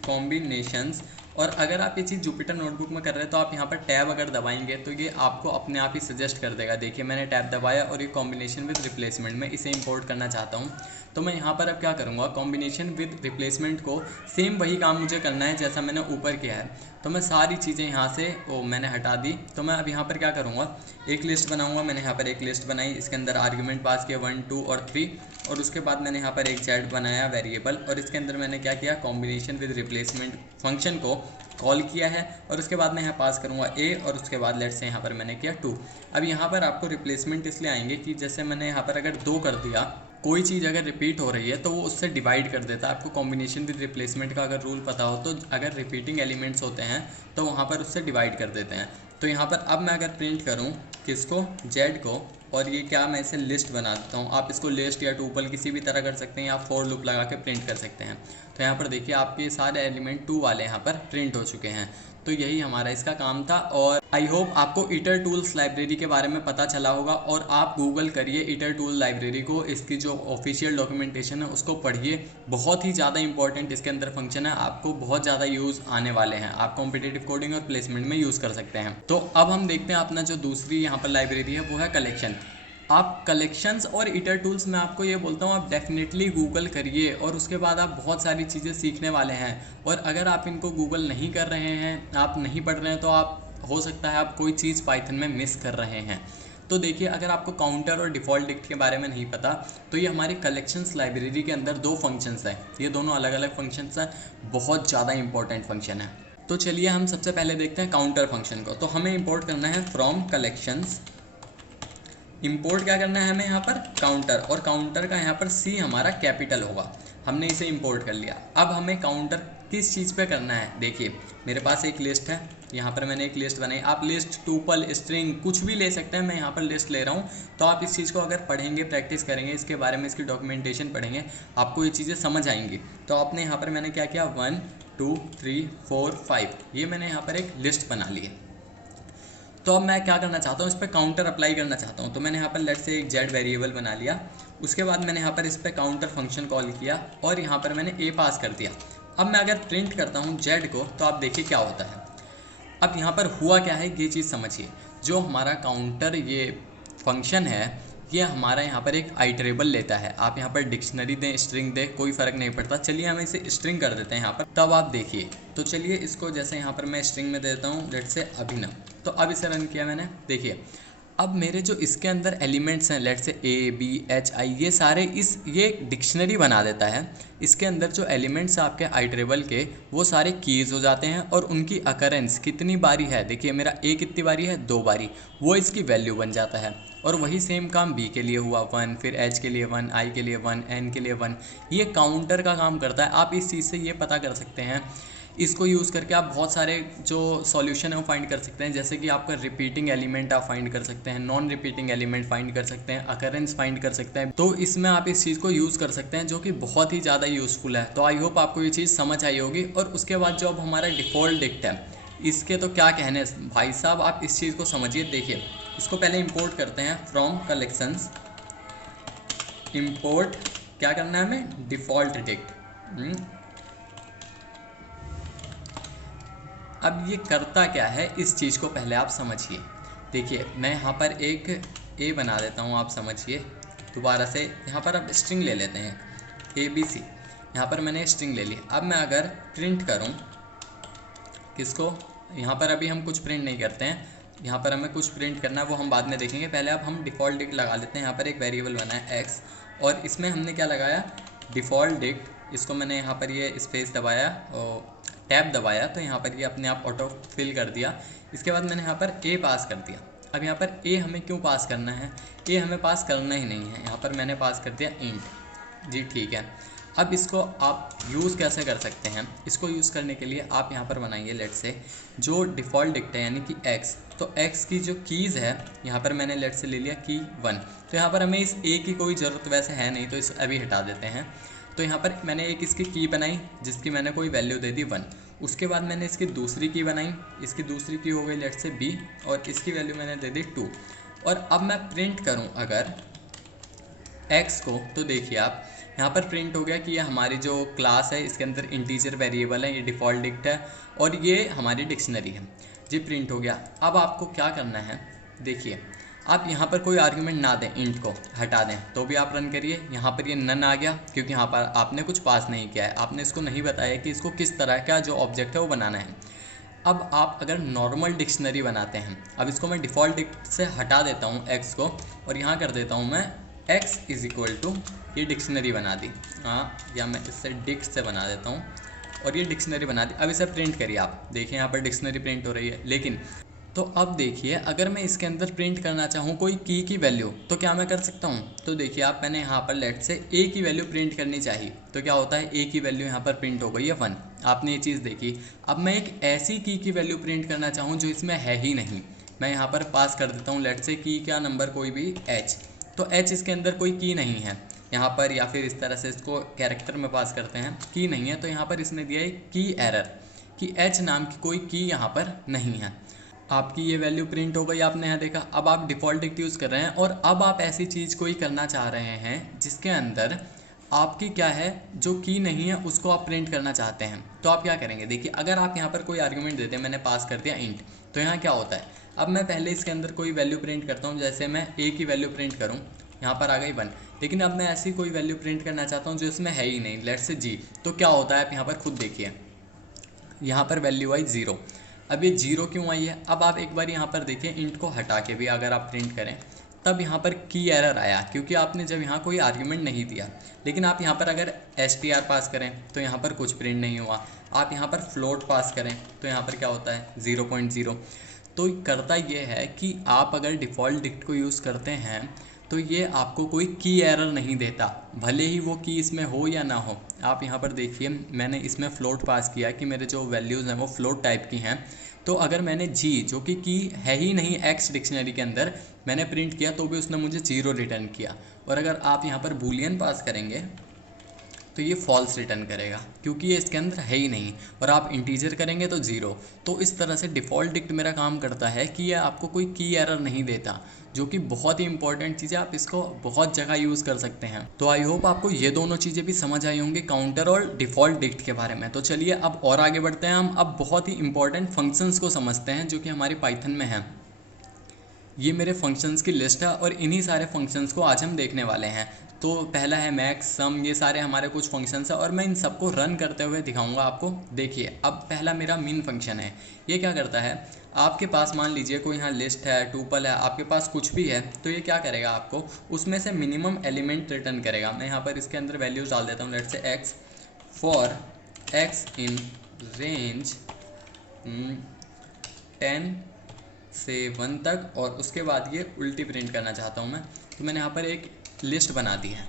combinations. और अगर आप ये चीज़ जुपिटर नोटबुक में कर रहे हैं तो आप यहाँ पर टैब अगर दबाएंगे तो ये आपको अपने आप ही सजेस्ट कर देगा। देखिए मैंने टैब दबाया और ये कॉम्बिनेशन विद रिप्लेसमेंट में इसे इंपोर्ट करना चाहता हूँ। तो मैं यहाँ पर अब क्या करूँगा, कॉम्बिनेशन विद रिप्लेसमेंट को सेम वही काम मुझे करना है जैसा मैंने ऊपर किया है। तो मैं सारी चीज़ें यहाँ से मैंने हटा दी। तो मैं अब यहाँ पर क्या करूँगा, एक लिस्ट बनाऊँगा। मैंने यहाँ पर एक लिस्ट बनाई, इसके अंदर आर्ग्यूमेंट पास किया 1 2 और 3 और उसके बाद मैंने यहाँ पर एक जेड बनाया वेरिएबल और इसके अंदर मैंने क्या किया, कॉम्बिनेशन विद रिप्लेसमेंट फंक्शन को कॉल किया है और उसके बाद मैं यहाँ पास करूँगा ए और उसके बाद लेट से यहाँ पर मैंने किया 2। अब यहाँ पर आपको रिप्लेसमेंट इसलिए आएंगे कि जैसे मैंने यहाँ पर अगर 2 कर दिया, कोई चीज़ अगर रिपीट हो रही है तो वो उससे डिवाइड कर देता है। आपको कॉम्बिनेशन विद रिप्लेसमेंट का अगर रूल पता हो तो अगर रिपीटिंग एलिमेंट्स होते हैं तो वहाँ पर उससे डिवाइड कर देते हैं। तो यहाँ पर अब मैं अगर प्रिंट करूँ किसको, जेड को, और ये क्या, मैं इसे लिस्ट बना देता हूँ। आप इसको लिस्ट या टूपल किसी भी तरह कर सकते हैं या फॉर लूप लगा के प्रिंट कर सकते हैं। तो यहाँ पर देखिए आपके सारे एलिमेंट 2 वाले यहाँ पर प्रिंट हो चुके हैं। तो यही हमारा इसका काम था और आई होप आपको ईटर टूल्स लाइब्रेरी के बारे में पता चला होगा। और आप गूगल करिए ईटर टूल लाइब्रेरी को, इसकी जो ऑफिशियल डॉक्यूमेंटेशन है उसको पढ़िए। बहुत ही ज़्यादा इंपॉर्टेंट इसके अंदर फंक्शन है, आपको बहुत ज़्यादा यूज़ आने वाले हैं। आप कॉम्पिटिटिव कोडिंग और प्लेसमेंट में यूज़ कर सकते हैं। तो अब हम देखते हैं अपना जो दूसरी यहाँ पर लाइब्रेरी है वो है कलेक्शन। आप कलेक्शंस और ईटर टूल्स, मैं आपको ये बोलता हूँ आप डेफिनेटली गूगल करिए और उसके बाद आप बहुत सारी चीज़ें सीखने वाले हैं। और अगर आप इनको गूगल नहीं कर रहे हैं, आप नहीं पढ़ रहे हैं, तो आप हो सकता है आप कोई चीज़ पाइथन में मिस कर रहे हैं। तो देखिए अगर आपको काउंटर और डिफ़ॉल्ट डिक्ट के बारे में नहीं पता तो ये हमारी कलेक्शंस लाइब्रेरी के अंदर 2 फंक्शंस हैं। ये दोनों अलग अलग फंक्शंस हैं, बहुत ज़्यादा इंपॉर्टेंट फंक्शन है। तो चलिए हम सबसे पहले देखते हैं काउंटर फंक्शन को। तो हमें इंपोर्ट करना है फ्रॉम कलेक्शंस, इंपोर्ट क्या करना है हमें यहाँ पर, काउंटर, और काउंटर का यहाँ पर सी हमारा कैपिटल होगा। हमने इसे इंपोर्ट कर लिया। अब हमें काउंटर किस चीज़ पे करना है, देखिए मेरे पास एक लिस्ट है, यहाँ पर मैंने एक लिस्ट बनाई। आप लिस्ट, टूपल, स्ट्रिंग कुछ भी ले सकते हैं, मैं यहाँ पर लिस्ट ले रहा हूँ। तो आप इस चीज़ को अगर पढ़ेंगे, प्रैक्टिस करेंगे, इसके बारे में इसकी डॉक्यूमेंटेशन पढ़ेंगे, आपको ये चीज़ें समझ आएंगी। तो आपने यहाँ पर मैंने क्या किया, 1 2 3 4 5, ये मैंने यहाँ पर एक लिस्ट बना ली है। तो अब मैं क्या करना चाहता हूँ, इस पर काउंटर अप्लाई करना चाहता हूँ। तो मैंने यहाँ पर लेट से एक जेड वेरिएबल बना लिया। उसके बाद मैंने यहाँ पर इस पर काउंटर फंक्शन कॉल किया और यहाँ पर मैंने ए पास कर दिया। अब मैं अगर प्रिंट करता हूँ जेड को तो आप देखिए क्या होता है। अब यहाँ पर हुआ क्या है ये चीज़ समझिए। जो हमारा काउंटर ये फंक्शन है ये हमारा यहाँ पर एक आइटरेबल लेता है। आप यहाँ पर डिक्शनरी दें, स्ट्रिंग दें, कोई फ़र्क नहीं पड़ता। चलिए हम इसे स्ट्रिंग कर देते हैं यहाँ पर, तब आप देखिए। तो चलिए इसको जैसे यहाँ पर मैं स्ट्रिंग में देता हूँ लेट से अभिनव। तो अब इसे रन किया मैंने, देखिए अब मेरे जो इसके अंदर एलिमेंट्स हैं लेट से ए बी एच आई, ये सारे ये डिक्शनरी बना देता है। इसके अंदर जो एलिमेंट्स आपके आइटरेबल के वो सारे कीज़ हो जाते हैं और उनकी अकरेंस कितनी बारी है, देखिए मेरा ए कितनी बारी है, 2 बारी, वो इसकी वैल्यू बन जाता है। और वही सेम काम बी के लिए हुआ 1, फिर एच के लिए 1, आई के लिए 1, एन के लिए 1। ये काउंटर का काम करता है। आप इस चीज़ से ये पता कर सकते हैं, इसको यूज़ करके आप बहुत सारे जो सॉल्यूशन है वो फाइंड कर सकते हैं। जैसे कि आपका रिपीटिंग एलिमेंट आप फाइंड कर सकते हैं, नॉन रिपीटिंग एलिमेंट फाइंड कर सकते हैं, अकरेंस फाइंड कर सकते हैं। तो इसमें आप इस चीज़ को यूज़ कर सकते हैं जो कि बहुत ही ज़्यादा यूज़फुल है। तो आई होप आपको ये चीज़ समझ आई होगी। और उसके बाद जो अब हमारा डिफ़ॉल्ट डिक्ट है, इसके तो क्या कहने भाई साहब, आप इस चीज़ को समझिए। देखिए इसको पहले इंपोर्ट करते हैं फ्रॉम कलेक्शंस, इंपोर्ट क्या करना है हमें, डिफ़ॉल्ट डिक्ट। अब ये करता क्या है, इस चीज़ को पहले आप समझिए। देखिए मैं यहाँ पर एक ए बना देता हूँ, आप समझिए। दोबारा से यहाँ पर अब स्ट्रिंग ले लेते हैं ABC, यहाँ पर मैंने स्ट्रिंग ले ली। अब मैं अगर प्रिंट करूँ किसको, यहाँ पर अभी हम कुछ प्रिंट नहीं करते हैं, यहाँ पर हमें कुछ प्रिंट करना है वो हम बाद में देखेंगे। पहले अब हम डिफ़ॉल्ट डिक्ट लगा लेते हैं। यहाँ पर एक वेरिएबल बना है x और इसमें हमने क्या लगाया, डिफ़ॉल्ट डिक्ट। इसको मैंने यहाँ पर ये स्पेस दबाया और टैब दबाया तो यहाँ पर ये अपने आप ऑटो फिल कर दिया। इसके बाद मैंने यहाँ पर a पास कर दिया। अब यहाँ पर a हमें क्यों पास करना है, a हमें पास करना ही नहीं है, यहाँ पर मैंने पास कर दिया इंट। जी ठीक है। अब इसको आप यूज़ कैसे कर सकते हैं, इसको यूज़ करने के लिए आप यहाँ पर बनाइए लेट से जो डिफ़ॉल्ट डिक्ट है यानी कि x, तो x की जो कीज़ है यहाँ पर मैंने लेट से ले लिया की 1। तो यहाँ पर हमें इस a की कोई ज़रूरत वैसे है नहीं, तो इस अभी हटा देते हैं। तो यहाँ पर मैंने एक इसकी की बनाई जिसकी मैंने कोई वैल्यू दे दी 1। उसके बाद मैंने इसकी दूसरी की बनाई, इसकी दूसरी की हो गई लेट से b और इसकी वैल्यू मैंने दे दी 2। और अब मैं प्रिंट करूँ अगर x को, तो देखिए आप यहाँ पर प्रिंट हो गया कि ये हमारी जो क्लास है इसके अंदर इंटीजर वेरिएबल है, ये डिफ़ॉल्ट डिक्ट है और ये हमारी डिक्शनरी है। जी प्रिंट हो गया। अब आपको क्या करना है, देखिए आप यहाँ पर कोई आर्गुमेंट ना दें, इंट को हटा दें, तो भी आप रन करिए। यहाँ पर ये नन आ गया क्योंकि यहाँ पर आपने कुछ पास नहीं किया है, आपने इसको नहीं बताया कि इसको किस तरह का जो ऑब्जेक्ट है वो बनाना है। अब आप अगर नॉर्मल डिक्शनरी बनाते हैं, अब इसको मैं डिफ़ॉल्ट डिक्ट से हटा देता हूँ x को और यहाँ कर देता हूँ मैं x इज़ इक्वल टू, ये डिक्शनरी बना दी, हाँ, या मैं इससे डिक्ट से बना देता हूँ और ये डिक्शनरी बना दी। अब इसे प्रिंट करिए, आप देखिए यहाँ पर डिक्शनरी प्रिंट हो रही है। लेकिन तो अब देखिए अगर मैं इसके अंदर प्रिंट करना चाहूँ कोई की वैल्यू, तो क्या मैं कर सकता हूँ, तो देखिए आप, मैंने यहाँ पर लेट से a की वैल्यू प्रिंट करनी चाहिए, तो क्या होता है a की वैल्यू यहाँ पर प्रिंट हो गई है 1। आपने ये चीज़ देखी। अब मैं एक ऐसी की वैल्यू प्रिंट करना चाहूँ जो इसमें है ही नहीं, मैं यहाँ पर पास कर देता हूँ लेट से की क्या नंबर कोई भी h, तो h इसके अंदर कोई की नहीं है यहाँ पर, या फिर इस तरह से इसको कैरेक्टर में पास करते हैं, की नहीं है, तो यहाँ पर इसने दिया है की एरर कि h नाम की कोई की यहाँ पर नहीं है। आपकी ये वैल्यू प्रिंट हो गई, आपने यहाँ देखा। अब आप डिफ़ॉल्ट डिक्ट यूज़ कर रहे हैं और अब आप ऐसी चीज़ कोई करना चाह रहे हैं जिसके अंदर आपकी क्या है, जो की नहीं है उसको आप प्रिंट करना चाहते हैं, तो आप क्या करेंगे, देखिए अगर आप यहाँ पर कोई आर्गुमेंट देते हैं, मैंने पास कर दिया इंट, तो यहाँ क्या होता है, अब मैं पहले इसके अंदर कोई वैल्यू प्रिंट करता हूँ, जैसे मैं a की वैल्यू प्रिंट करूँ, यहाँ पर आ गई 1। लेकिन अब मैं ऐसी कोई वैल्यू प्रिंट करना चाहता हूँ जो इसमें है ही नहीं, लेट से g, तो क्या होता है आप यहाँ पर खुद देखिए, यहाँ पर वैल्यू आई 0। अब ये 0 क्यों आई है, अब आप एक बार यहाँ पर देखिए इंट को हटा के भी अगर आप प्रिंट करें तब यहाँ पर की एरर आया, क्योंकि आपने जब यहाँ कोई आर्गुमेंट नहीं दिया। लेकिन आप यहाँ पर अगर str पास करें तो यहाँ पर कुछ प्रिंट नहीं हुआ, आप यहाँ पर फ्लोट पास करें तो यहाँ पर क्या होता है 0.0। तो करता ये है कि आप अगर डिफ़ॉल्ट डिक्ट को यूज़ करते हैं तो ये आपको कोई की एरर नहीं देता, भले ही वो की इसमें हो या ना हो। आप यहाँ पर देखिए मैंने इसमें फ़्लोट पास किया कि मेरे जो वैल्यूज़ हैं वो फ़्लोट टाइप की हैं, तो अगर मैंने जी जो कि की है ही नहीं एक्स डिक्शनरी के अंदर मैंने प्रिंट किया तो भी उसने मुझे 0 रिटर्न किया। और अगर आप यहाँ पर बूलियन पास करेंगे तो ये फॉल्स रिटर्न करेगा क्योंकि ये इसके अंदर है ही नहीं, और आप इंटीजर करेंगे तो 0। तो इस तरह से डिफ़ॉल्ट डिक्ट मेरा काम करता है कि ये आपको कोई की एरर नहीं देता, जो कि बहुत ही इंपॉर्टेंट चीज़ है, आप इसको बहुत जगह यूज़ कर सकते हैं। तो आई होप आपको ये दोनों चीज़ें भी समझ आई होंगी, काउंटर और डिफ़ॉल्ट डिक्ट के बारे में। तो चलिए अब और आगे बढ़ते हैं, हम अब बहुत ही इंपॉर्टेंट फंक्शंस को समझते हैं जो कि हमारी पाइथन में हैं। ये मेरे फंक्शंस की लिस्ट है और इन्हीं सारे फंक्शंस को आज हम देखने वाले हैं। तो पहला है मैक्स, सम, ये सारे हमारे कुछ फंक्शंस हैं और मैं इन सबको रन करते हुए दिखाऊंगा आपको। देखिए अब पहला मेरा मीन फंक्शन है। ये क्या करता है, आपके पास मान लीजिए कोई यहाँ लिस्ट है, टूपल है, आपके पास कुछ भी है, तो ये क्या करेगा, आपको उसमें से मिनिमम एलिमेंट रिटर्न करेगा। मैं यहाँ पर इसके अंदर वैल्यूज़ डाल देता हूँ, लेट से x for x in range 10 से 1 तक, और उसके बाद ये उल्टी प्रिंट करना चाहता हूँ मैं। तो मैंने यहाँ पर एक लिस्ट बना दी है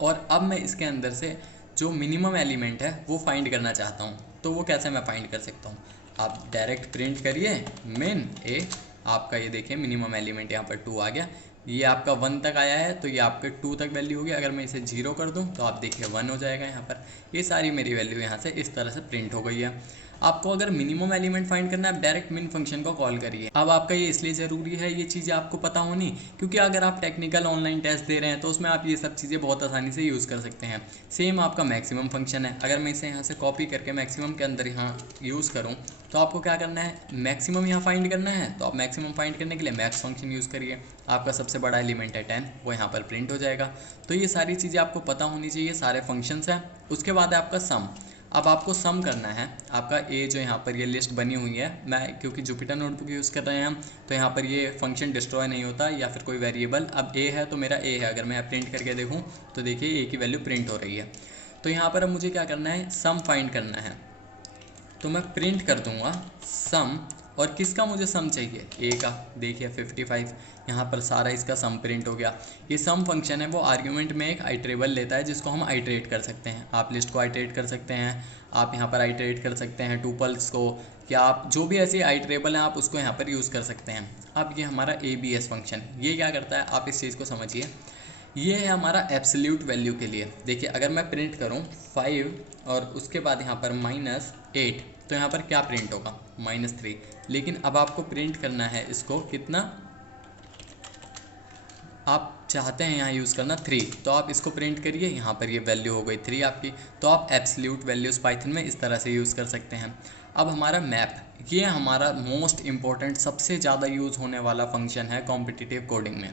और अब मैं इसके अंदर से जो मिनिमम एलिमेंट है वो फाइंड करना चाहता हूँ। तो वो कैसे मैं फाइंड कर सकता हूँ, आप डायरेक्ट प्रिंट करिए मेन ए, आपका ये देखिए मिनिमम एलिमेंट यहाँ पर 2 आ गया, ये आपका 1 तक आया है तो ये आपके 2 तक वैल्यू होगी। अगर मैं इसे 0 कर दूँ तो आप देखिए 1 हो जाएगा यहाँ पर। ये सारी मेरी वैल्यू यहाँ से इस तरह से प्रिंट हो गई है। आपको अगर मिनिमम एलिमेंट फाइंड करना है, आप डायरेक्ट मिन फंक्शन को कॉल करिए। अब आपका ये इसलिए ज़रूरी है ये चीज़ें आपको पता होनी, क्योंकि अगर आप टेक्निकल ऑनलाइन टेस्ट दे रहे हैं तो उसमें आप ये सब चीज़ें बहुत आसानी से यूज़ कर सकते हैं। सेम आपका मैक्सिमम फंक्शन है, अगर मैं इसे यहाँ से कॉपी करके मैक्सिमम के अंदर यहाँ यूज़ करूँ तो आपको क्या करना है, मैक्सिमम यहाँ फाइंड करना है। तो आप मैक्सिमम फाइंड करने के लिए मैक्स फंक्शन यूज़ करिए। आपका सबसे बड़ा एलिमेंट है 10, वो यहाँ पर प्रिंट हो जाएगा। तो ये सारी चीज़ें आपको पता होनी चाहिए, सारे फंक्शंस हैं। उसके बाद है आपका सम। अब आपको सम करना है आपका ए, जो यहाँ पर ये लिस्ट बनी हुई है, मैं क्योंकि जुपिटर नोटबुक यूज़ कर रहे हैं हम, तो यहाँ पर ये फंक्शन डिस्ट्रॉय नहीं होता या फिर कोई वेरिएबल। अब ए है तो मेरा ए है, अगर मैं प्रिंट करके देखूँ तो देखिए ए की वैल्यू प्रिंट हो रही है। तो यहाँ पर अब मुझे क्या करना है, सम फाइंड करना है। तो मैं प्रिंट कर दूंगा सम, और किसका मुझे सम चाहिए, ए का। देखिए 55, यहाँ पर सारा इसका सम प्रिंट हो गया। ये सम फंक्शन है वो आर्ग्यूमेंट में एक आइट्रेबल लेता है जिसको हम आइट्रेट कर सकते हैं। आप लिस्ट को आइट्रेट कर सकते हैं, आप यहाँ पर आइट्रेट कर सकते हैं टूपल्स को, या आप जो भी ऐसे आइट्रेबल हैं आप उसको यहाँ पर यूज़ कर सकते हैं। अब ये हमारा ABS फंक्शन ये क्या करता है, आप इस चीज़ को समझिए। ये है हमारा एब्सोल्यूट वैल्यू के लिए। देखिए अगर मैं प्रिंट करूँ 5 और उसके बाद यहाँ पर -8, तो यहाँ पर क्या प्रिंट होगा, -3। लेकिन अब आपको प्रिंट करना है इसको कितना, आप चाहते हैं यहाँ यूज़ करना 3, तो आप इसको प्रिंट करिए। यहाँ पर ये वैल्यू हो गई 3 आपकी। तो आप एब्सोल्यूट वैल्यूज़ पाइथन में इस तरह से यूज़ कर सकते हैं। अब हमारा मैप, ये हमारा मोस्ट इम्पॉर्टेंट सबसे ज़्यादा यूज़ होने वाला फंक्शन है कॉम्पिटिटिव कोडिंग में।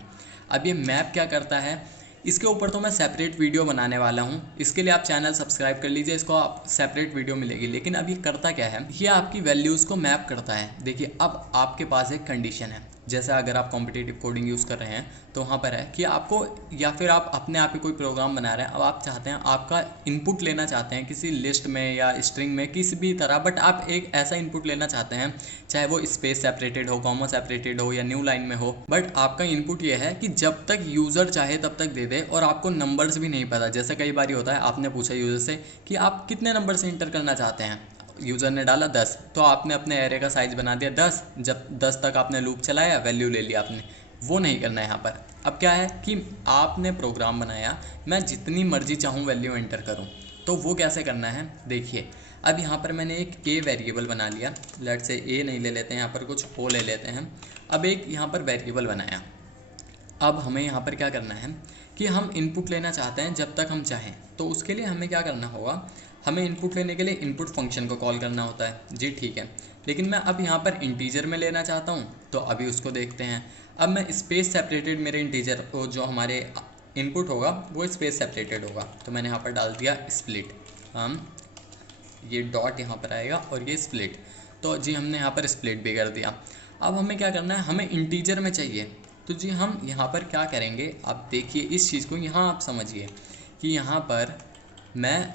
अब ये मैप क्या करता है, इसके ऊपर तो मैं सेपरेट वीडियो बनाने वाला हूँ, इसके लिए आप चैनल सब्सक्राइब कर लीजिए, इसको आप सेपरेट वीडियो मिलेगी। लेकिन अब ये करता क्या है, ये आपकी वैल्यूज़ को मैप करता है। देखिए अब आपके पास एक कंडीशन है, जैसे अगर आप कॉम्पिटिटिव कोडिंग यूज़ कर रहे हैं तो वहाँ पर है कि आपको, या फिर आप अपने आप ही कोई प्रोग्राम बना रहे हैं, अब आप चाहते हैं आपका इनपुट लेना चाहते हैं किसी लिस्ट में या स्ट्रिंग में किसी भी तरह, बट आप एक ऐसा इनपुट लेना चाहते हैं चाहे वो स्पेस सेपरेटेड हो, कॉमा सेपरेटेड हो या न्यू लाइन में हो, बट आपका इनपुट ये है कि जब तक यूज़र चाहे तब तक दे दे, और आपको नंबर्स भी नहीं पता। जैसे कई बार होता है, आपने पूछा यूज़र से कि आप कितने नंबर से इंटर करना चाहते हैं, यूज़र ने डाला 10, तो आपने अपने एरे का साइज़ बना दिया 10। जब 10 तक आपने लूप चलाया, वैल्यू ले लिया आपने, वो नहीं करना है यहाँ पर। अब क्या है कि आपने प्रोग्राम बनाया, मैं जितनी मर्जी चाहूँ वैल्यू एंटर करूँ, तो वो कैसे करना है देखिए। अब यहाँ पर मैंने एक ए वेरिएबल बना लिया, लेट से ए नहीं ले लेते हैं, यहाँ पर कुछ ओ ले लेते हैं। अब एक यहाँ पर वेरिएबल बनाया। अब हमें यहाँ पर क्या करना है कि हम इनपुट लेना चाहते हैं जब तक हम चाहें, तो उसके लिए हमें क्या करना होगा, हमें इनपुट लेने के लिए इनपुट फंक्शन को कॉल करना होता है जी, ठीक है। लेकिन मैं अब यहाँ पर इंटीजर में लेना चाहता हूँ, तो अभी उसको देखते हैं। अब मैं स्पेस सेपरेटेड, मेरे इंटीजर जो हमारे इनपुट होगा वो स्पेस सेपरेटेड होगा, तो मैंने यहाँ पर डाल दिया स्प्लिट। हम ये डॉट यहाँ पर आएगा और ये स्प्लिट, तो जी हमने यहाँ पर स्प्लिट भी कर दिया। अब हमें क्या करना है, हमें इंटीजर में चाहिए, तो जी हम यहाँ पर क्या करेंगे, आप देखिए इस चीज़ को, यहाँ आप समझिए कि यहाँ पर मैं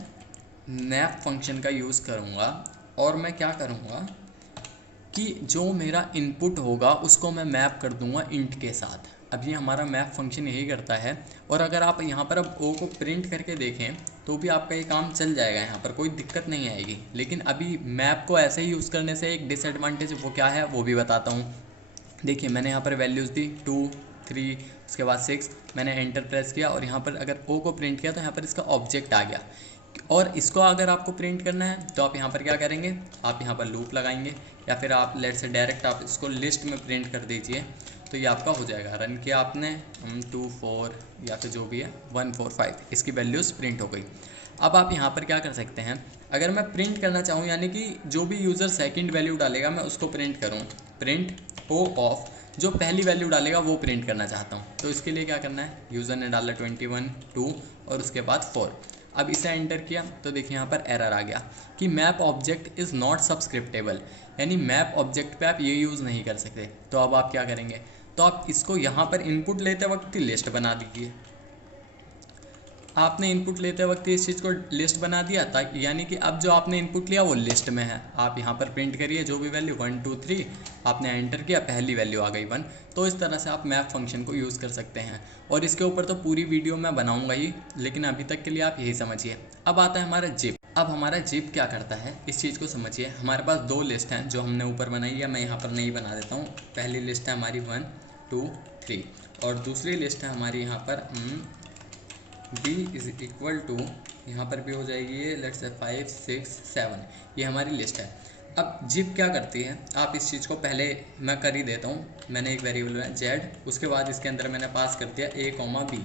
मैप फंक्शन का यूज़ करूँगा, और मैं क्या करूँगा कि जो मेरा इनपुट होगा उसको मैं मैप कर दूँगा इंट के साथ। अब ये हमारा मैप फंक्शन यही करता है। और अगर आप यहाँ पर अब ओ को प्रिंट करके देखें तो भी आपका ये काम चल जाएगा, यहाँ पर कोई दिक्कत नहीं आएगी। लेकिन अभी मैप को ऐसे ही यूज़ करने से एक डिसएडवांटेज वो क्या है वो भी बताता हूँ। देखिए मैंने यहाँ पर वैल्यूज़ दी 2, 3, उसके बाद 6, मैंने एंटर प्रेस किया, और यहाँ पर अगर ओ को प्रिंट किया तो यहाँ पर इसका ऑब्जेक्ट आ गया। और इसको अगर आपको प्रिंट करना है तो आप यहाँ पर क्या करेंगे, आप यहाँ पर लूप लगाएंगे, या फिर आप लेट से डायरेक्ट आप इसको लिस्ट में प्रिंट कर दीजिए, तो ये आपका हो जाएगा। रन किया आपने 2, 4 या फिर जो भी है 1, 4, 5, इसकी वैल्यूज़ प्रिंट हो गई। अब आप यहाँ पर क्या कर सकते हैं, अगर मैं प्रिंट करना चाहूँ, यानी कि जो भी यूज़र सेकंड वैल्यू डालेगा मैं उसको प्रिंट करूँ, प्रिंट ओ ऑफ, जो पहली वैल्यू डालेगा वो प्रिंट करना चाहता हूँ, तो इसके लिए क्या करना है, यूज़र ने डाला 21, 2 और उसके बाद 4। अब इसे एंटर किया तो देखिए यहाँ पर एरर आ गया कि मैप ऑब्जेक्ट इज़ नॉट सब्सक्रिप्टेबल, यानी मैप ऑब्जेक्ट पे आप ये यूज़ नहीं कर सकते। तो अब आप क्या करेंगे, तो आप इसको यहाँ पर इनपुट लेते वक्त लिस्ट बना दीजिए। आपने इनपुट लेते वक्त इस चीज़ को लिस्ट बना दिया था, यानी कि अब जो आपने इनपुट लिया वो लिस्ट में है। आप यहाँ पर प्रिंट करिए जो भी वैल्यू 1, 2, 3, आपने एंटर किया, पहली वैल्यू आ गई 1। तो इस तरह से आप मैप फंक्शन को यूज़ कर सकते हैं, और इसके ऊपर तो पूरी वीडियो मैं बनाऊँगा ही, लेकिन अभी तक के लिए आप यही समझिए। अब आता है हमारा जिप। अब हमारा जिप क्या करता है, इस चीज़ को समझिए। हमारे पास 2 लिस्ट हैं जो हमने ऊपर बनाई है, मैं यहाँ पर नहीं बना देता हूँ। पहली लिस्ट है हमारी 1, 2, 3, और दूसरी लिस्ट है हमारी यहाँ पर b इज़ इक्वल टू, यहाँ पर भी हो जाएगी ये, लेट्स से 5, 6, 7, ये हमारी लिस्ट है। अब जिप क्या करती है, आप इस चीज़ को पहले मैं कर ही देता हूँ। मैंने एक वेरिएबल है जेड, उसके बाद इसके अंदर मैंने पास कर दिया a कॉमा बी।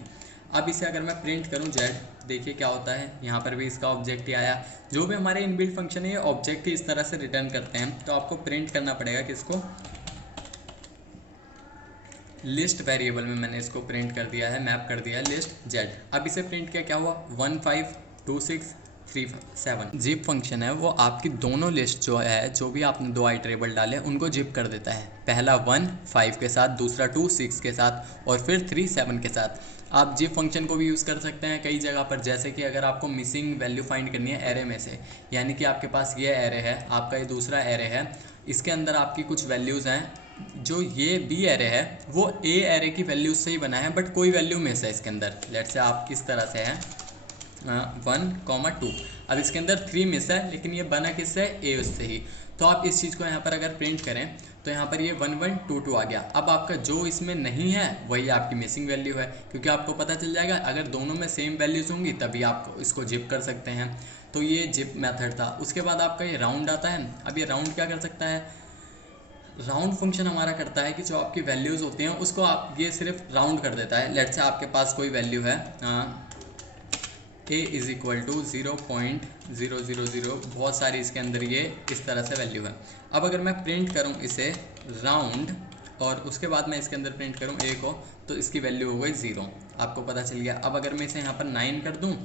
अब इसे अगर मैं प्रिंट करूँ जेड, देखिए क्या होता है, यहाँ पर भी इसका ऑब्जेक्ट ही आया। जो भी हमारे इनबिल्ट फंक्शन है ये ऑब्जेक्ट ही इस तरह से रिटर्न करते हैं। तो आपको प्रिंट करना पड़ेगा किसको, लिस्ट वेरिएबल में मैंने इसको प्रिंट कर दिया है, मैप कर दिया है लिस्ट जेड। अब इसे प्रिंट किया, क्या हुआ 152637। जिप फंक्शन है वो आपकी दोनों लिस्ट जो है, जो भी आपने दो आइटरेबल डाले उनको जिप कर देता है। पहला 1 5 के साथ, दूसरा 2 6 के साथ और फिर 3 7 के साथ। आप जिप फंक्शन को भी यूज़ कर सकते हैं कई जगह पर, जैसे कि अगर आपको मिसिंग वैल्यू फाइंड करनी है एरे में से, यानी कि आपके पास ये एरे है, आपका ये दूसरा एरे है, इसके अंदर आपकी कुछ वैल्यूज़ हैं, जो ये बी एरे है वो ए एरे की वैल्यूज से ही बना है, बट कोई वैल्यू मिस है इसके अंदर। लेट से आप इस तरह से है 1,2। अब इसके अंदर 3 मिस है, लेकिन ये बना किससे, ए उससे ही। तो आप इस चीज़ को यहाँ पर अगर प्रिंट करें तो यहाँ पर ये 1122 आ गया। अब आपका जो इसमें नहीं है वही आपकी मिसिंग वैल्यू है, क्योंकि आपको पता चल जाएगा अगर दोनों में सेम वैल्यूज होंगी तभी आप इसको जिप कर सकते हैं। तो ये जिप मेथड था। उसके बाद आपका ये राउंड आता है। अब ये राउंड क्या कर सकता है, राउंड फंक्शन हमारा करता है कि जो आपकी वैल्यूज़ होती हैं उसको आप ये सिर्फ राउंड कर देता है। लेट्स से आपके पास कोई वैल्यू है a इज़ इक्वल टू 0.000, बहुत सारी इसके अंदर ये इस तरह से वैल्यू है। अब अगर मैं प्रिंट करूँ इसे राउंड और उसके बाद मैं इसके अंदर प्रिंट करूँ a को, तो इसकी वैल्यू हो गई 0, आपको पता चल गया। अब अगर मैं इसे यहाँ पर 9 कर दूँ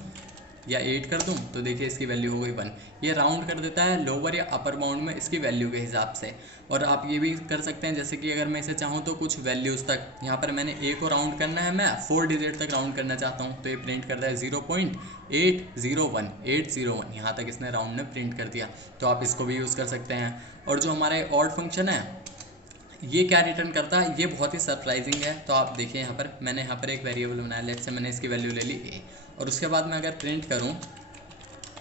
या 8 कर दूं तो देखिए इसकी वैल्यू हो गई 1। ये राउंड कर देता है लोअर या अपर बाउंड में इसकी वैल्यू के हिसाब से। और आप ये भी कर सकते हैं, जैसे कि अगर मैं इसे चाहूँ तो कुछ वैल्यूज़ तक, यहाँ पर मैंने ए को राउंड करना है, मैं 4 डिजिट तक राउंड करना चाहता हूँ, तो ये प्रिंट करता है 0.801 यहाँ तक इसने राउंड में प्रिंट कर दिया। तो आप इसको भी यूज़ कर सकते हैं। और जो हमारे ऑड फंक्शन है ये क्या रिटर्न करता है, ये बहुत ही सरप्राइजिंग है। तो आप देखिए यहाँ पर मैंने यहाँ पर एक वेरिएबल बनाया, लेट से मैंने इसकी वैल्यू ले ली a, और उसके बाद मैं अगर प्रिंट करूँ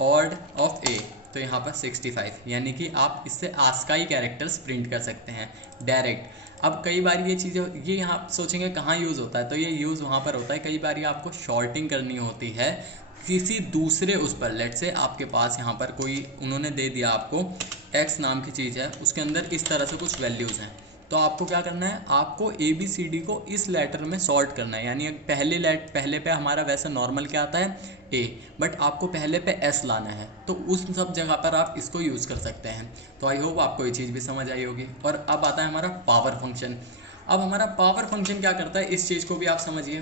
ऑड ऑफ a तो यहाँ पर 65, यानी कि आप इससे आस्काई कैरेक्टर्स प्रिंट कर सकते हैं डायरेक्ट। अब कई बार ये चीज़ें, ये यहाँ सोचेंगे कहाँ यूज़ होता है, तो ये यूज़ वहाँ पर होता है कई बार ये आपको शॉर्टिंग करनी होती है किसी दूसरे उस पर। लेट से आपके पास यहाँ पर कोई उन्होंने दे दिया आपको x नाम की चीज़ है, उसके अंदर इस तरह से कुछ वैल्यूज़ हैं, तो आपको क्या करना है, आपको ABCD को इस लेटर में सॉर्ट करना है। यानी पहले पे हमारा वैसे नॉर्मल क्या आता है A, बट आपको पहले पे S लाना है, तो उस सब जगह पर आप इसको यूज़ कर सकते हैं। तो आई होप आपको ये चीज़ भी समझ आई होगी। और अब आता है हमारा पावर फंक्शन। अब हमारा पावर फंक्शन क्या करता है, इस चीज़ को भी आप समझिए।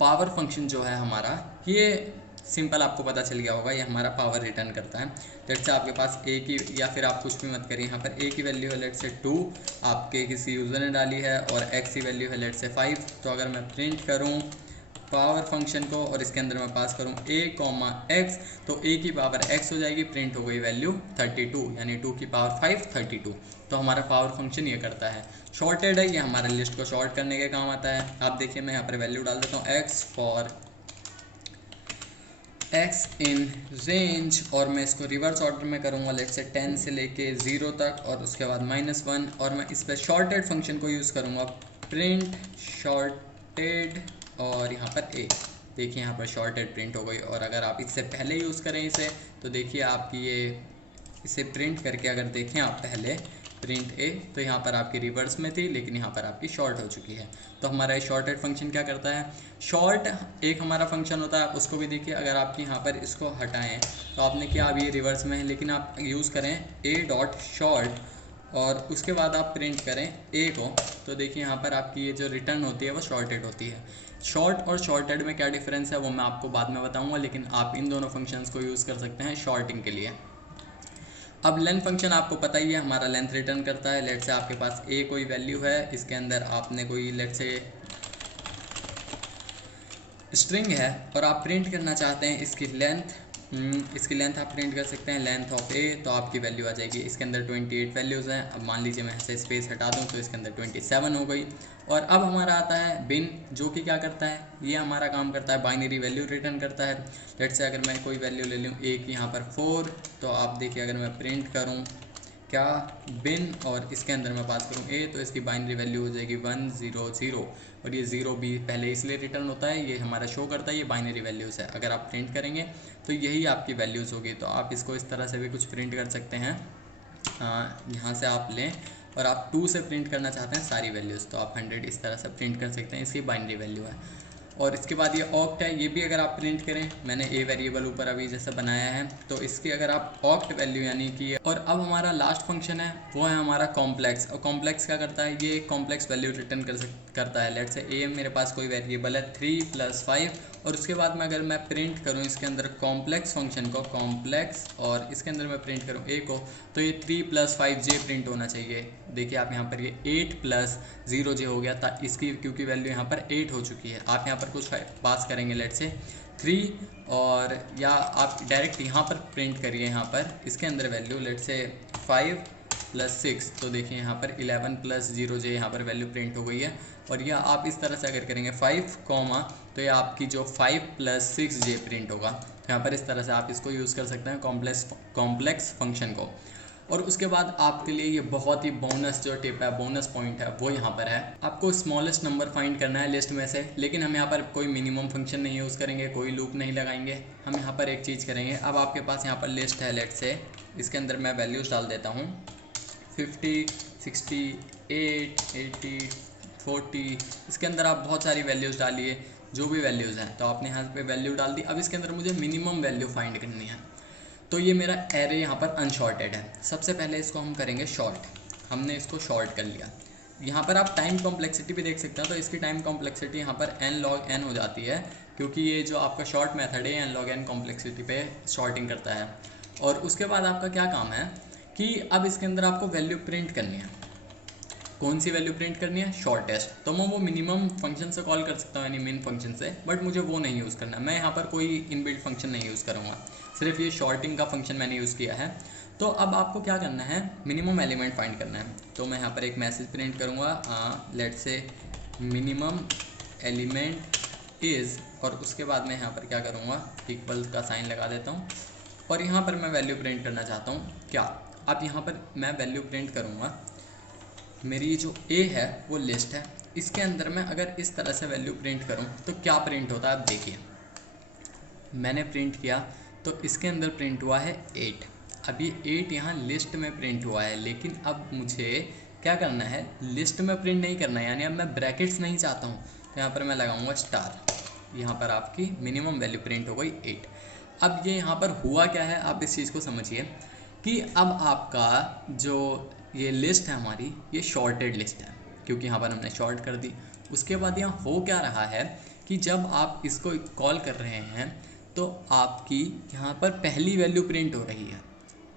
पावर फंक्शन जो है हमारा, ये सिंपल आपको पता चल गया होगा, ये हमारा पावर रिटर्न करता है। लेट से आपके पास a की, या फिर आप कुछ भी मत करिए, यहाँ पर a की वैल्यू है लेट से 2, आपके किसी यूज़र ने डाली है, और x की वैल्यू है लेट से 5। तो अगर मैं प्रिंट करूँ पावर फंक्शन को और इसके अंदर मैं पास करूँ a कॉमा x, तो a की पावर x हो जाएगी, प्रिंट हो गई वैल्यू 32, यानी 2 की पावर 5 32। तो हमारा पावर फंक्शन ये करता है। शॉर्टेड है, ये हमारे लिस्ट को शॉर्ट करने के काम आता है। आप देखिए मैं यहाँ पर वैल्यू डाल देता हूँ x for x in range, और मैं इसको रिवर्स ऑर्डर में करूँगा, लेट से 10 से लेके 0 तक, और उसके बाद -1, और मैं इस पर शॉर्टेड फंक्शन को यूज़ करूँगा, प्रिंट शॉर्टेड, और यहाँ पर a। देखिए यहाँ पर शॉर्टेड प्रिंट हो गई। और अगर आप इससे पहले यूज़ करें इसे, तो देखिए आपकी ये इसे प्रिंट करके अगर देखें आप पहले प्रिंट a, तो यहाँ पर आपकी रिवर्स में थी, लेकिन यहाँ पर आपकी शॉर्ट हो चुकी है। तो हमारा ये शॉर्टेड फंक्शन क्या करता है, शॉर्ट एक हमारा फंक्शन होता है, उसको भी देखिए। अगर आपकी यहाँ पर इसको हटाएं तो आपने किया, अभी ये रिवर्स में है, लेकिन आप यूज़ करें a.short और उसके बाद आप प्रिंट करें a को, तो देखिए यहाँ पर आपकी ये जो रिटर्न होती है वो शॉर्टेड होती है। शॉर्ट और शॉर्टेड में क्या डिफरेंस है वो मैं आपको बाद में बताऊँगा, लेकिन आप इन दोनों फंक्शंस को यूज़ कर सकते हैं शॉर्टिंग के लिए। अब लेंथ फंक्शन आपको पता ही है, हमारा लेंथ रिटर्न करता है। लेट से आपके पास a कोई वैल्यू है, इसके अंदर आपने कोई लेट से स्ट्रिंग है और आप प्रिंट करना चाहते हैं इसकी लेंथ आप प्रिंट कर सकते हैं, लेंथ ऑफ a, तो आपकी वैल्यू आ जाएगी। इसके अंदर 28 वैल्यूज़ हैं। अब मान लीजिए मैं ऐसे स्पेस हटा दूं तो इसके अंदर 27 हो गई। और अब हमारा आता है बिन, जो कि क्या करता है, ये हमारा काम करता है बाइनरी वैल्यू रिटर्न करता है। लेट से अगर मैं कोई वैल्यू ले लूँ a की यहाँ पर 4, तो आप देखिए अगर मैं प्रिंट करूँ क्या बिन और इसके अंदर मैं पास करूँ a, तो इसकी बाइनरी वैल्यू हो जाएगी 100, और ये 0 भी पहले इसलिए रिटर्न होता है, ये हमारा शो करता है ये बाइनरी वैल्यूज़ है। अगर आप प्रिंट करेंगे तो यही आपकी वैल्यूज़ होगी। तो आप इसको इस तरह से भी कुछ प्रिंट कर सकते हैं। यहाँ से आप लें और आप 2 से प्रिंट करना चाहते हैं सारी वैल्यूज़, तो आप 100 इस तरह से प्रिंट कर सकते हैं। इसकी बाइनरी वैल्यू है। और इसके बाद ये ऑक्ट है, ये भी अगर आप प्रिंट करें, मैंने ए वेरिएबल ऊपर अभी जैसा बनाया है, तो इसकी अगर आप ऑक्ट वैल्यू यानी कि। और अब हमारा लास्ट फंक्शन है वो है हमारा कॉम्प्लेक्स। और कॉम्प्लेक्स क्या करता है, ये कॉम्प्लेक्स वैल्यू रिटर्न करता है। लेट्स से ए मेरे पास कोई वेरिएबल है 3 + 5, और उसके बाद में अगर मैं प्रिंट करूँ इसके अंदर कॉम्प्लेक्स फंक्शन को, कॉम्प्लेक्स, और इसके अंदर मैं प्रिंट करूँ ए को, तो ये 3 + 5j प्रिंट होना चाहिए। देखिए आप यहाँ पर ये 8 + 0j हो गया था इसकी, क्योंकि वैल्यू यहाँ पर 8 हो चुकी है। आप यहाँ पर कुछ पास करेंगे, लेट्स से 3, और या आप डायरेक्ट यहाँ पर प्रिंट करिए, यहाँ पर इसके अंदर वैल्यू लेट्स से 5 + 6, तो देखिए यहाँ पर 11 + 0j यहाँ पर वैल्यू प्रिंट हो गई है। और यह आप इस तरह से अगर करेंगे 5, तो ये आपकी जो 5 + 6j प्रिंट होगा। तो यहाँ पर इस तरह से आप इसको यूज़ कर सकते हैं कॉम्प्लेक्स फंक्शन को। और उसके बाद आपके लिए ये बहुत ही बोनस जो टिप है, बोनस पॉइंट है, वो यहाँ पर है। आपको स्मॉलेस्ट नंबर फाइंड करना है लिस्ट में से, लेकिन हम यहाँ पर कोई मिनिमम फंक्शन नहीं यूज़ करेंगे, कोई लूप नहीं लगाएंगे। हम यहाँ पर एक चीज़ करेंगे, अब आपके पास यहाँ पर लिस्ट है, लेट्स से इसके अंदर मैं वैल्यूज़ डाल देता हूँ 50, 68, 80, 40। इसके अंदर आप बहुत सारी वैल्यूज़ डालिए, जो भी वैल्यूज़ हैं, तो आपने यहाँ पे वैल्यू डाल दी। अब इसके अंदर मुझे मिनिमम वैल्यू फाइंड करनी है, तो ये मेरा एरे यहाँ पर अनशॉर्टेड है। सबसे पहले इसको हम करेंगे शॉर्ट। हमने इसको शॉर्ट कर लिया। यहाँ पर आप टाइम कॉम्प्लेक्सिटी भी देख सकते हैं, तो इसकी टाइम कॉम्प्लेक्सिटी यहाँ पर n log n हो जाती है, क्योंकि ये जो आपका शॉर्ट मेथड है n log n कॉम्प्लेक्सिटी पे शॉर्टिंग करता है। और उसके बाद आपका क्या काम है कि अब इसके अंदर आपको वैल्यू प्रिंट करनी है। कौन सी वैल्यू प्रिंट करनी है, शॉर्टेस्ट। तो मैं वो मिनिमम फंक्शन से कॉल कर सकता हूँ, यानी मेन फंक्शन से, बट मुझे वो नहीं यूज़ करना। मैं यहाँ पर कोई इनबिल्ट फंक्शन नहीं यूज़ करूँगा, सिर्फ ये शॉर्टिंग का फंक्शन मैंने यूज़ किया है। तो अब आपको क्या करना है, मिनिमम एलिमेंट फाइंड करना है। तो मैं यहाँ पर एक मैसेज प्रिंट करूँगा, let's say minimum element is, और उसके बाद मैं यहाँ पर क्या करूँगा, इक्वल का साइन लगा देता हूँ। और यहाँ पर मैं वैल्यू प्रिंट करना चाहता हूँ क्या। अब यहाँ पर मैं वैल्यू प्रिंट करूँगा, मेरी जो ए है वो लिस्ट है, इसके अंदर मैं अगर इस तरह से वैल्यू प्रिंट करूं तो क्या प्रिंट होता है। आप देखिए मैंने प्रिंट किया तो इसके अंदर प्रिंट हुआ है 8। अब ये 8 यहाँ लिस्ट में प्रिंट हुआ है, लेकिन अब मुझे क्या करना है, लिस्ट में प्रिंट नहीं करना है, यानी अब मैं ब्रैकेट्स नहीं चाहता हूँ। तो यहाँ पर मैं लगाऊंगा स्टार, यहाँ पर आपकी मिनिमम वैल्यू प्रिंट हो गई 8। अब ये यहाँ पर हुआ क्या है, आप इस चीज़ को समझिए कि अब आपका जो ये लिस्ट है हमारी, ये शॉर्टेड लिस्ट है, क्योंकि यहाँ पर हमने शॉर्ट कर दी। उसके बाद यहाँ हो क्या रहा है कि जब आप इसको कॉल कर रहे हैं तो आपकी यहाँ पर पहली वैल्यू प्रिंट हो रही है।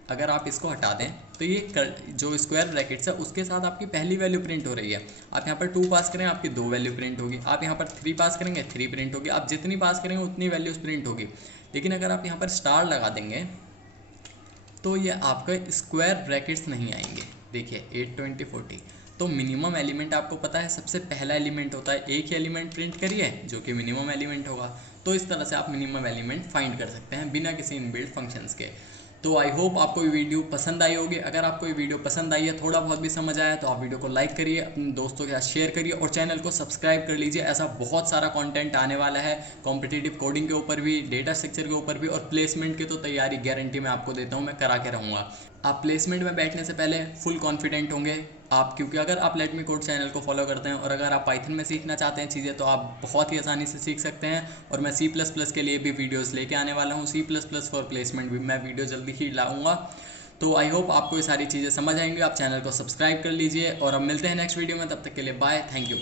अगर आप इसको हटा दें तो ये जो स्क्वायर ब्रैकेट्स है उसके साथ आपकी पहली वैल्यू प्रिंट हो रही है। आप यहाँ पर 2 पास करें, आपकी 2 वैल्यू प्रिंट होगी। आप यहाँ पर 3 पास करेंगे, 3 प्रिंट होगी। आप जितनी पास करेंगे उतनी वैल्यूज़ प्रिंट होगी। लेकिन अगर आप यहाँ पर स्टार लगा देंगे तो ये आपका स्क्वायर ब्रैकेट्स नहीं आएंगे। देखिए 8, 20, 40। तो मिनिमम एलिमेंट आपको पता है सबसे पहला एलिमेंट होता है, एक ही एलिमेंट प्रिंट करिए जो कि मिनिमम एलिमेंट होगा। तो इस तरह से आप मिनिमम एलिमेंट फाइंड कर सकते हैं बिना किसी इनबिल्ट फंक्शंस के। तो आई होप आपको ये वीडियो पसंद आई होगी। अगर आपको ये वीडियो पसंद आई है, थोड़ा बहुत भी समझ आया, तो आप वीडियो को लाइक करिए, अपने दोस्तों के साथ शेयर करिए और चैनल को सब्सक्राइब कर लीजिए। ऐसा बहुत सारा कंटेंट आने वाला है, कॉम्पिटिटिव कोडिंग के ऊपर भी, डेटा स्ट्रक्चर के ऊपर भी, और प्लेसमेंट की तो तैयारी गारंटी मैं आपको देता हूँ, मैं करा के रहूँगा। आप प्लेसमेंट में बैठने से पहले फुल कॉन्फिडेंट होंगे आप, क्योंकि अगर आप लेट मी कोड चैनल को फॉलो करते हैं और अगर आप पाइथन में सीखना चाहते हैं चीज़ें, तो आप बहुत ही आसानी से सीख सकते हैं। और मैं C++ के लिए भी वीडियोस लेके आने वाला हूँ, C++ फॉर प्लेसमेंट भी मैं वीडियो जल्दी ही लाऊंगा। तो आई होप आपको ये सारी चीज़ें समझ आएंगी। आप चैनल को सब्सक्राइब कर लीजिए और अब मिलते हैं नेक्स्ट वीडियो में, तब तक के लिए बाय, थैंक यू।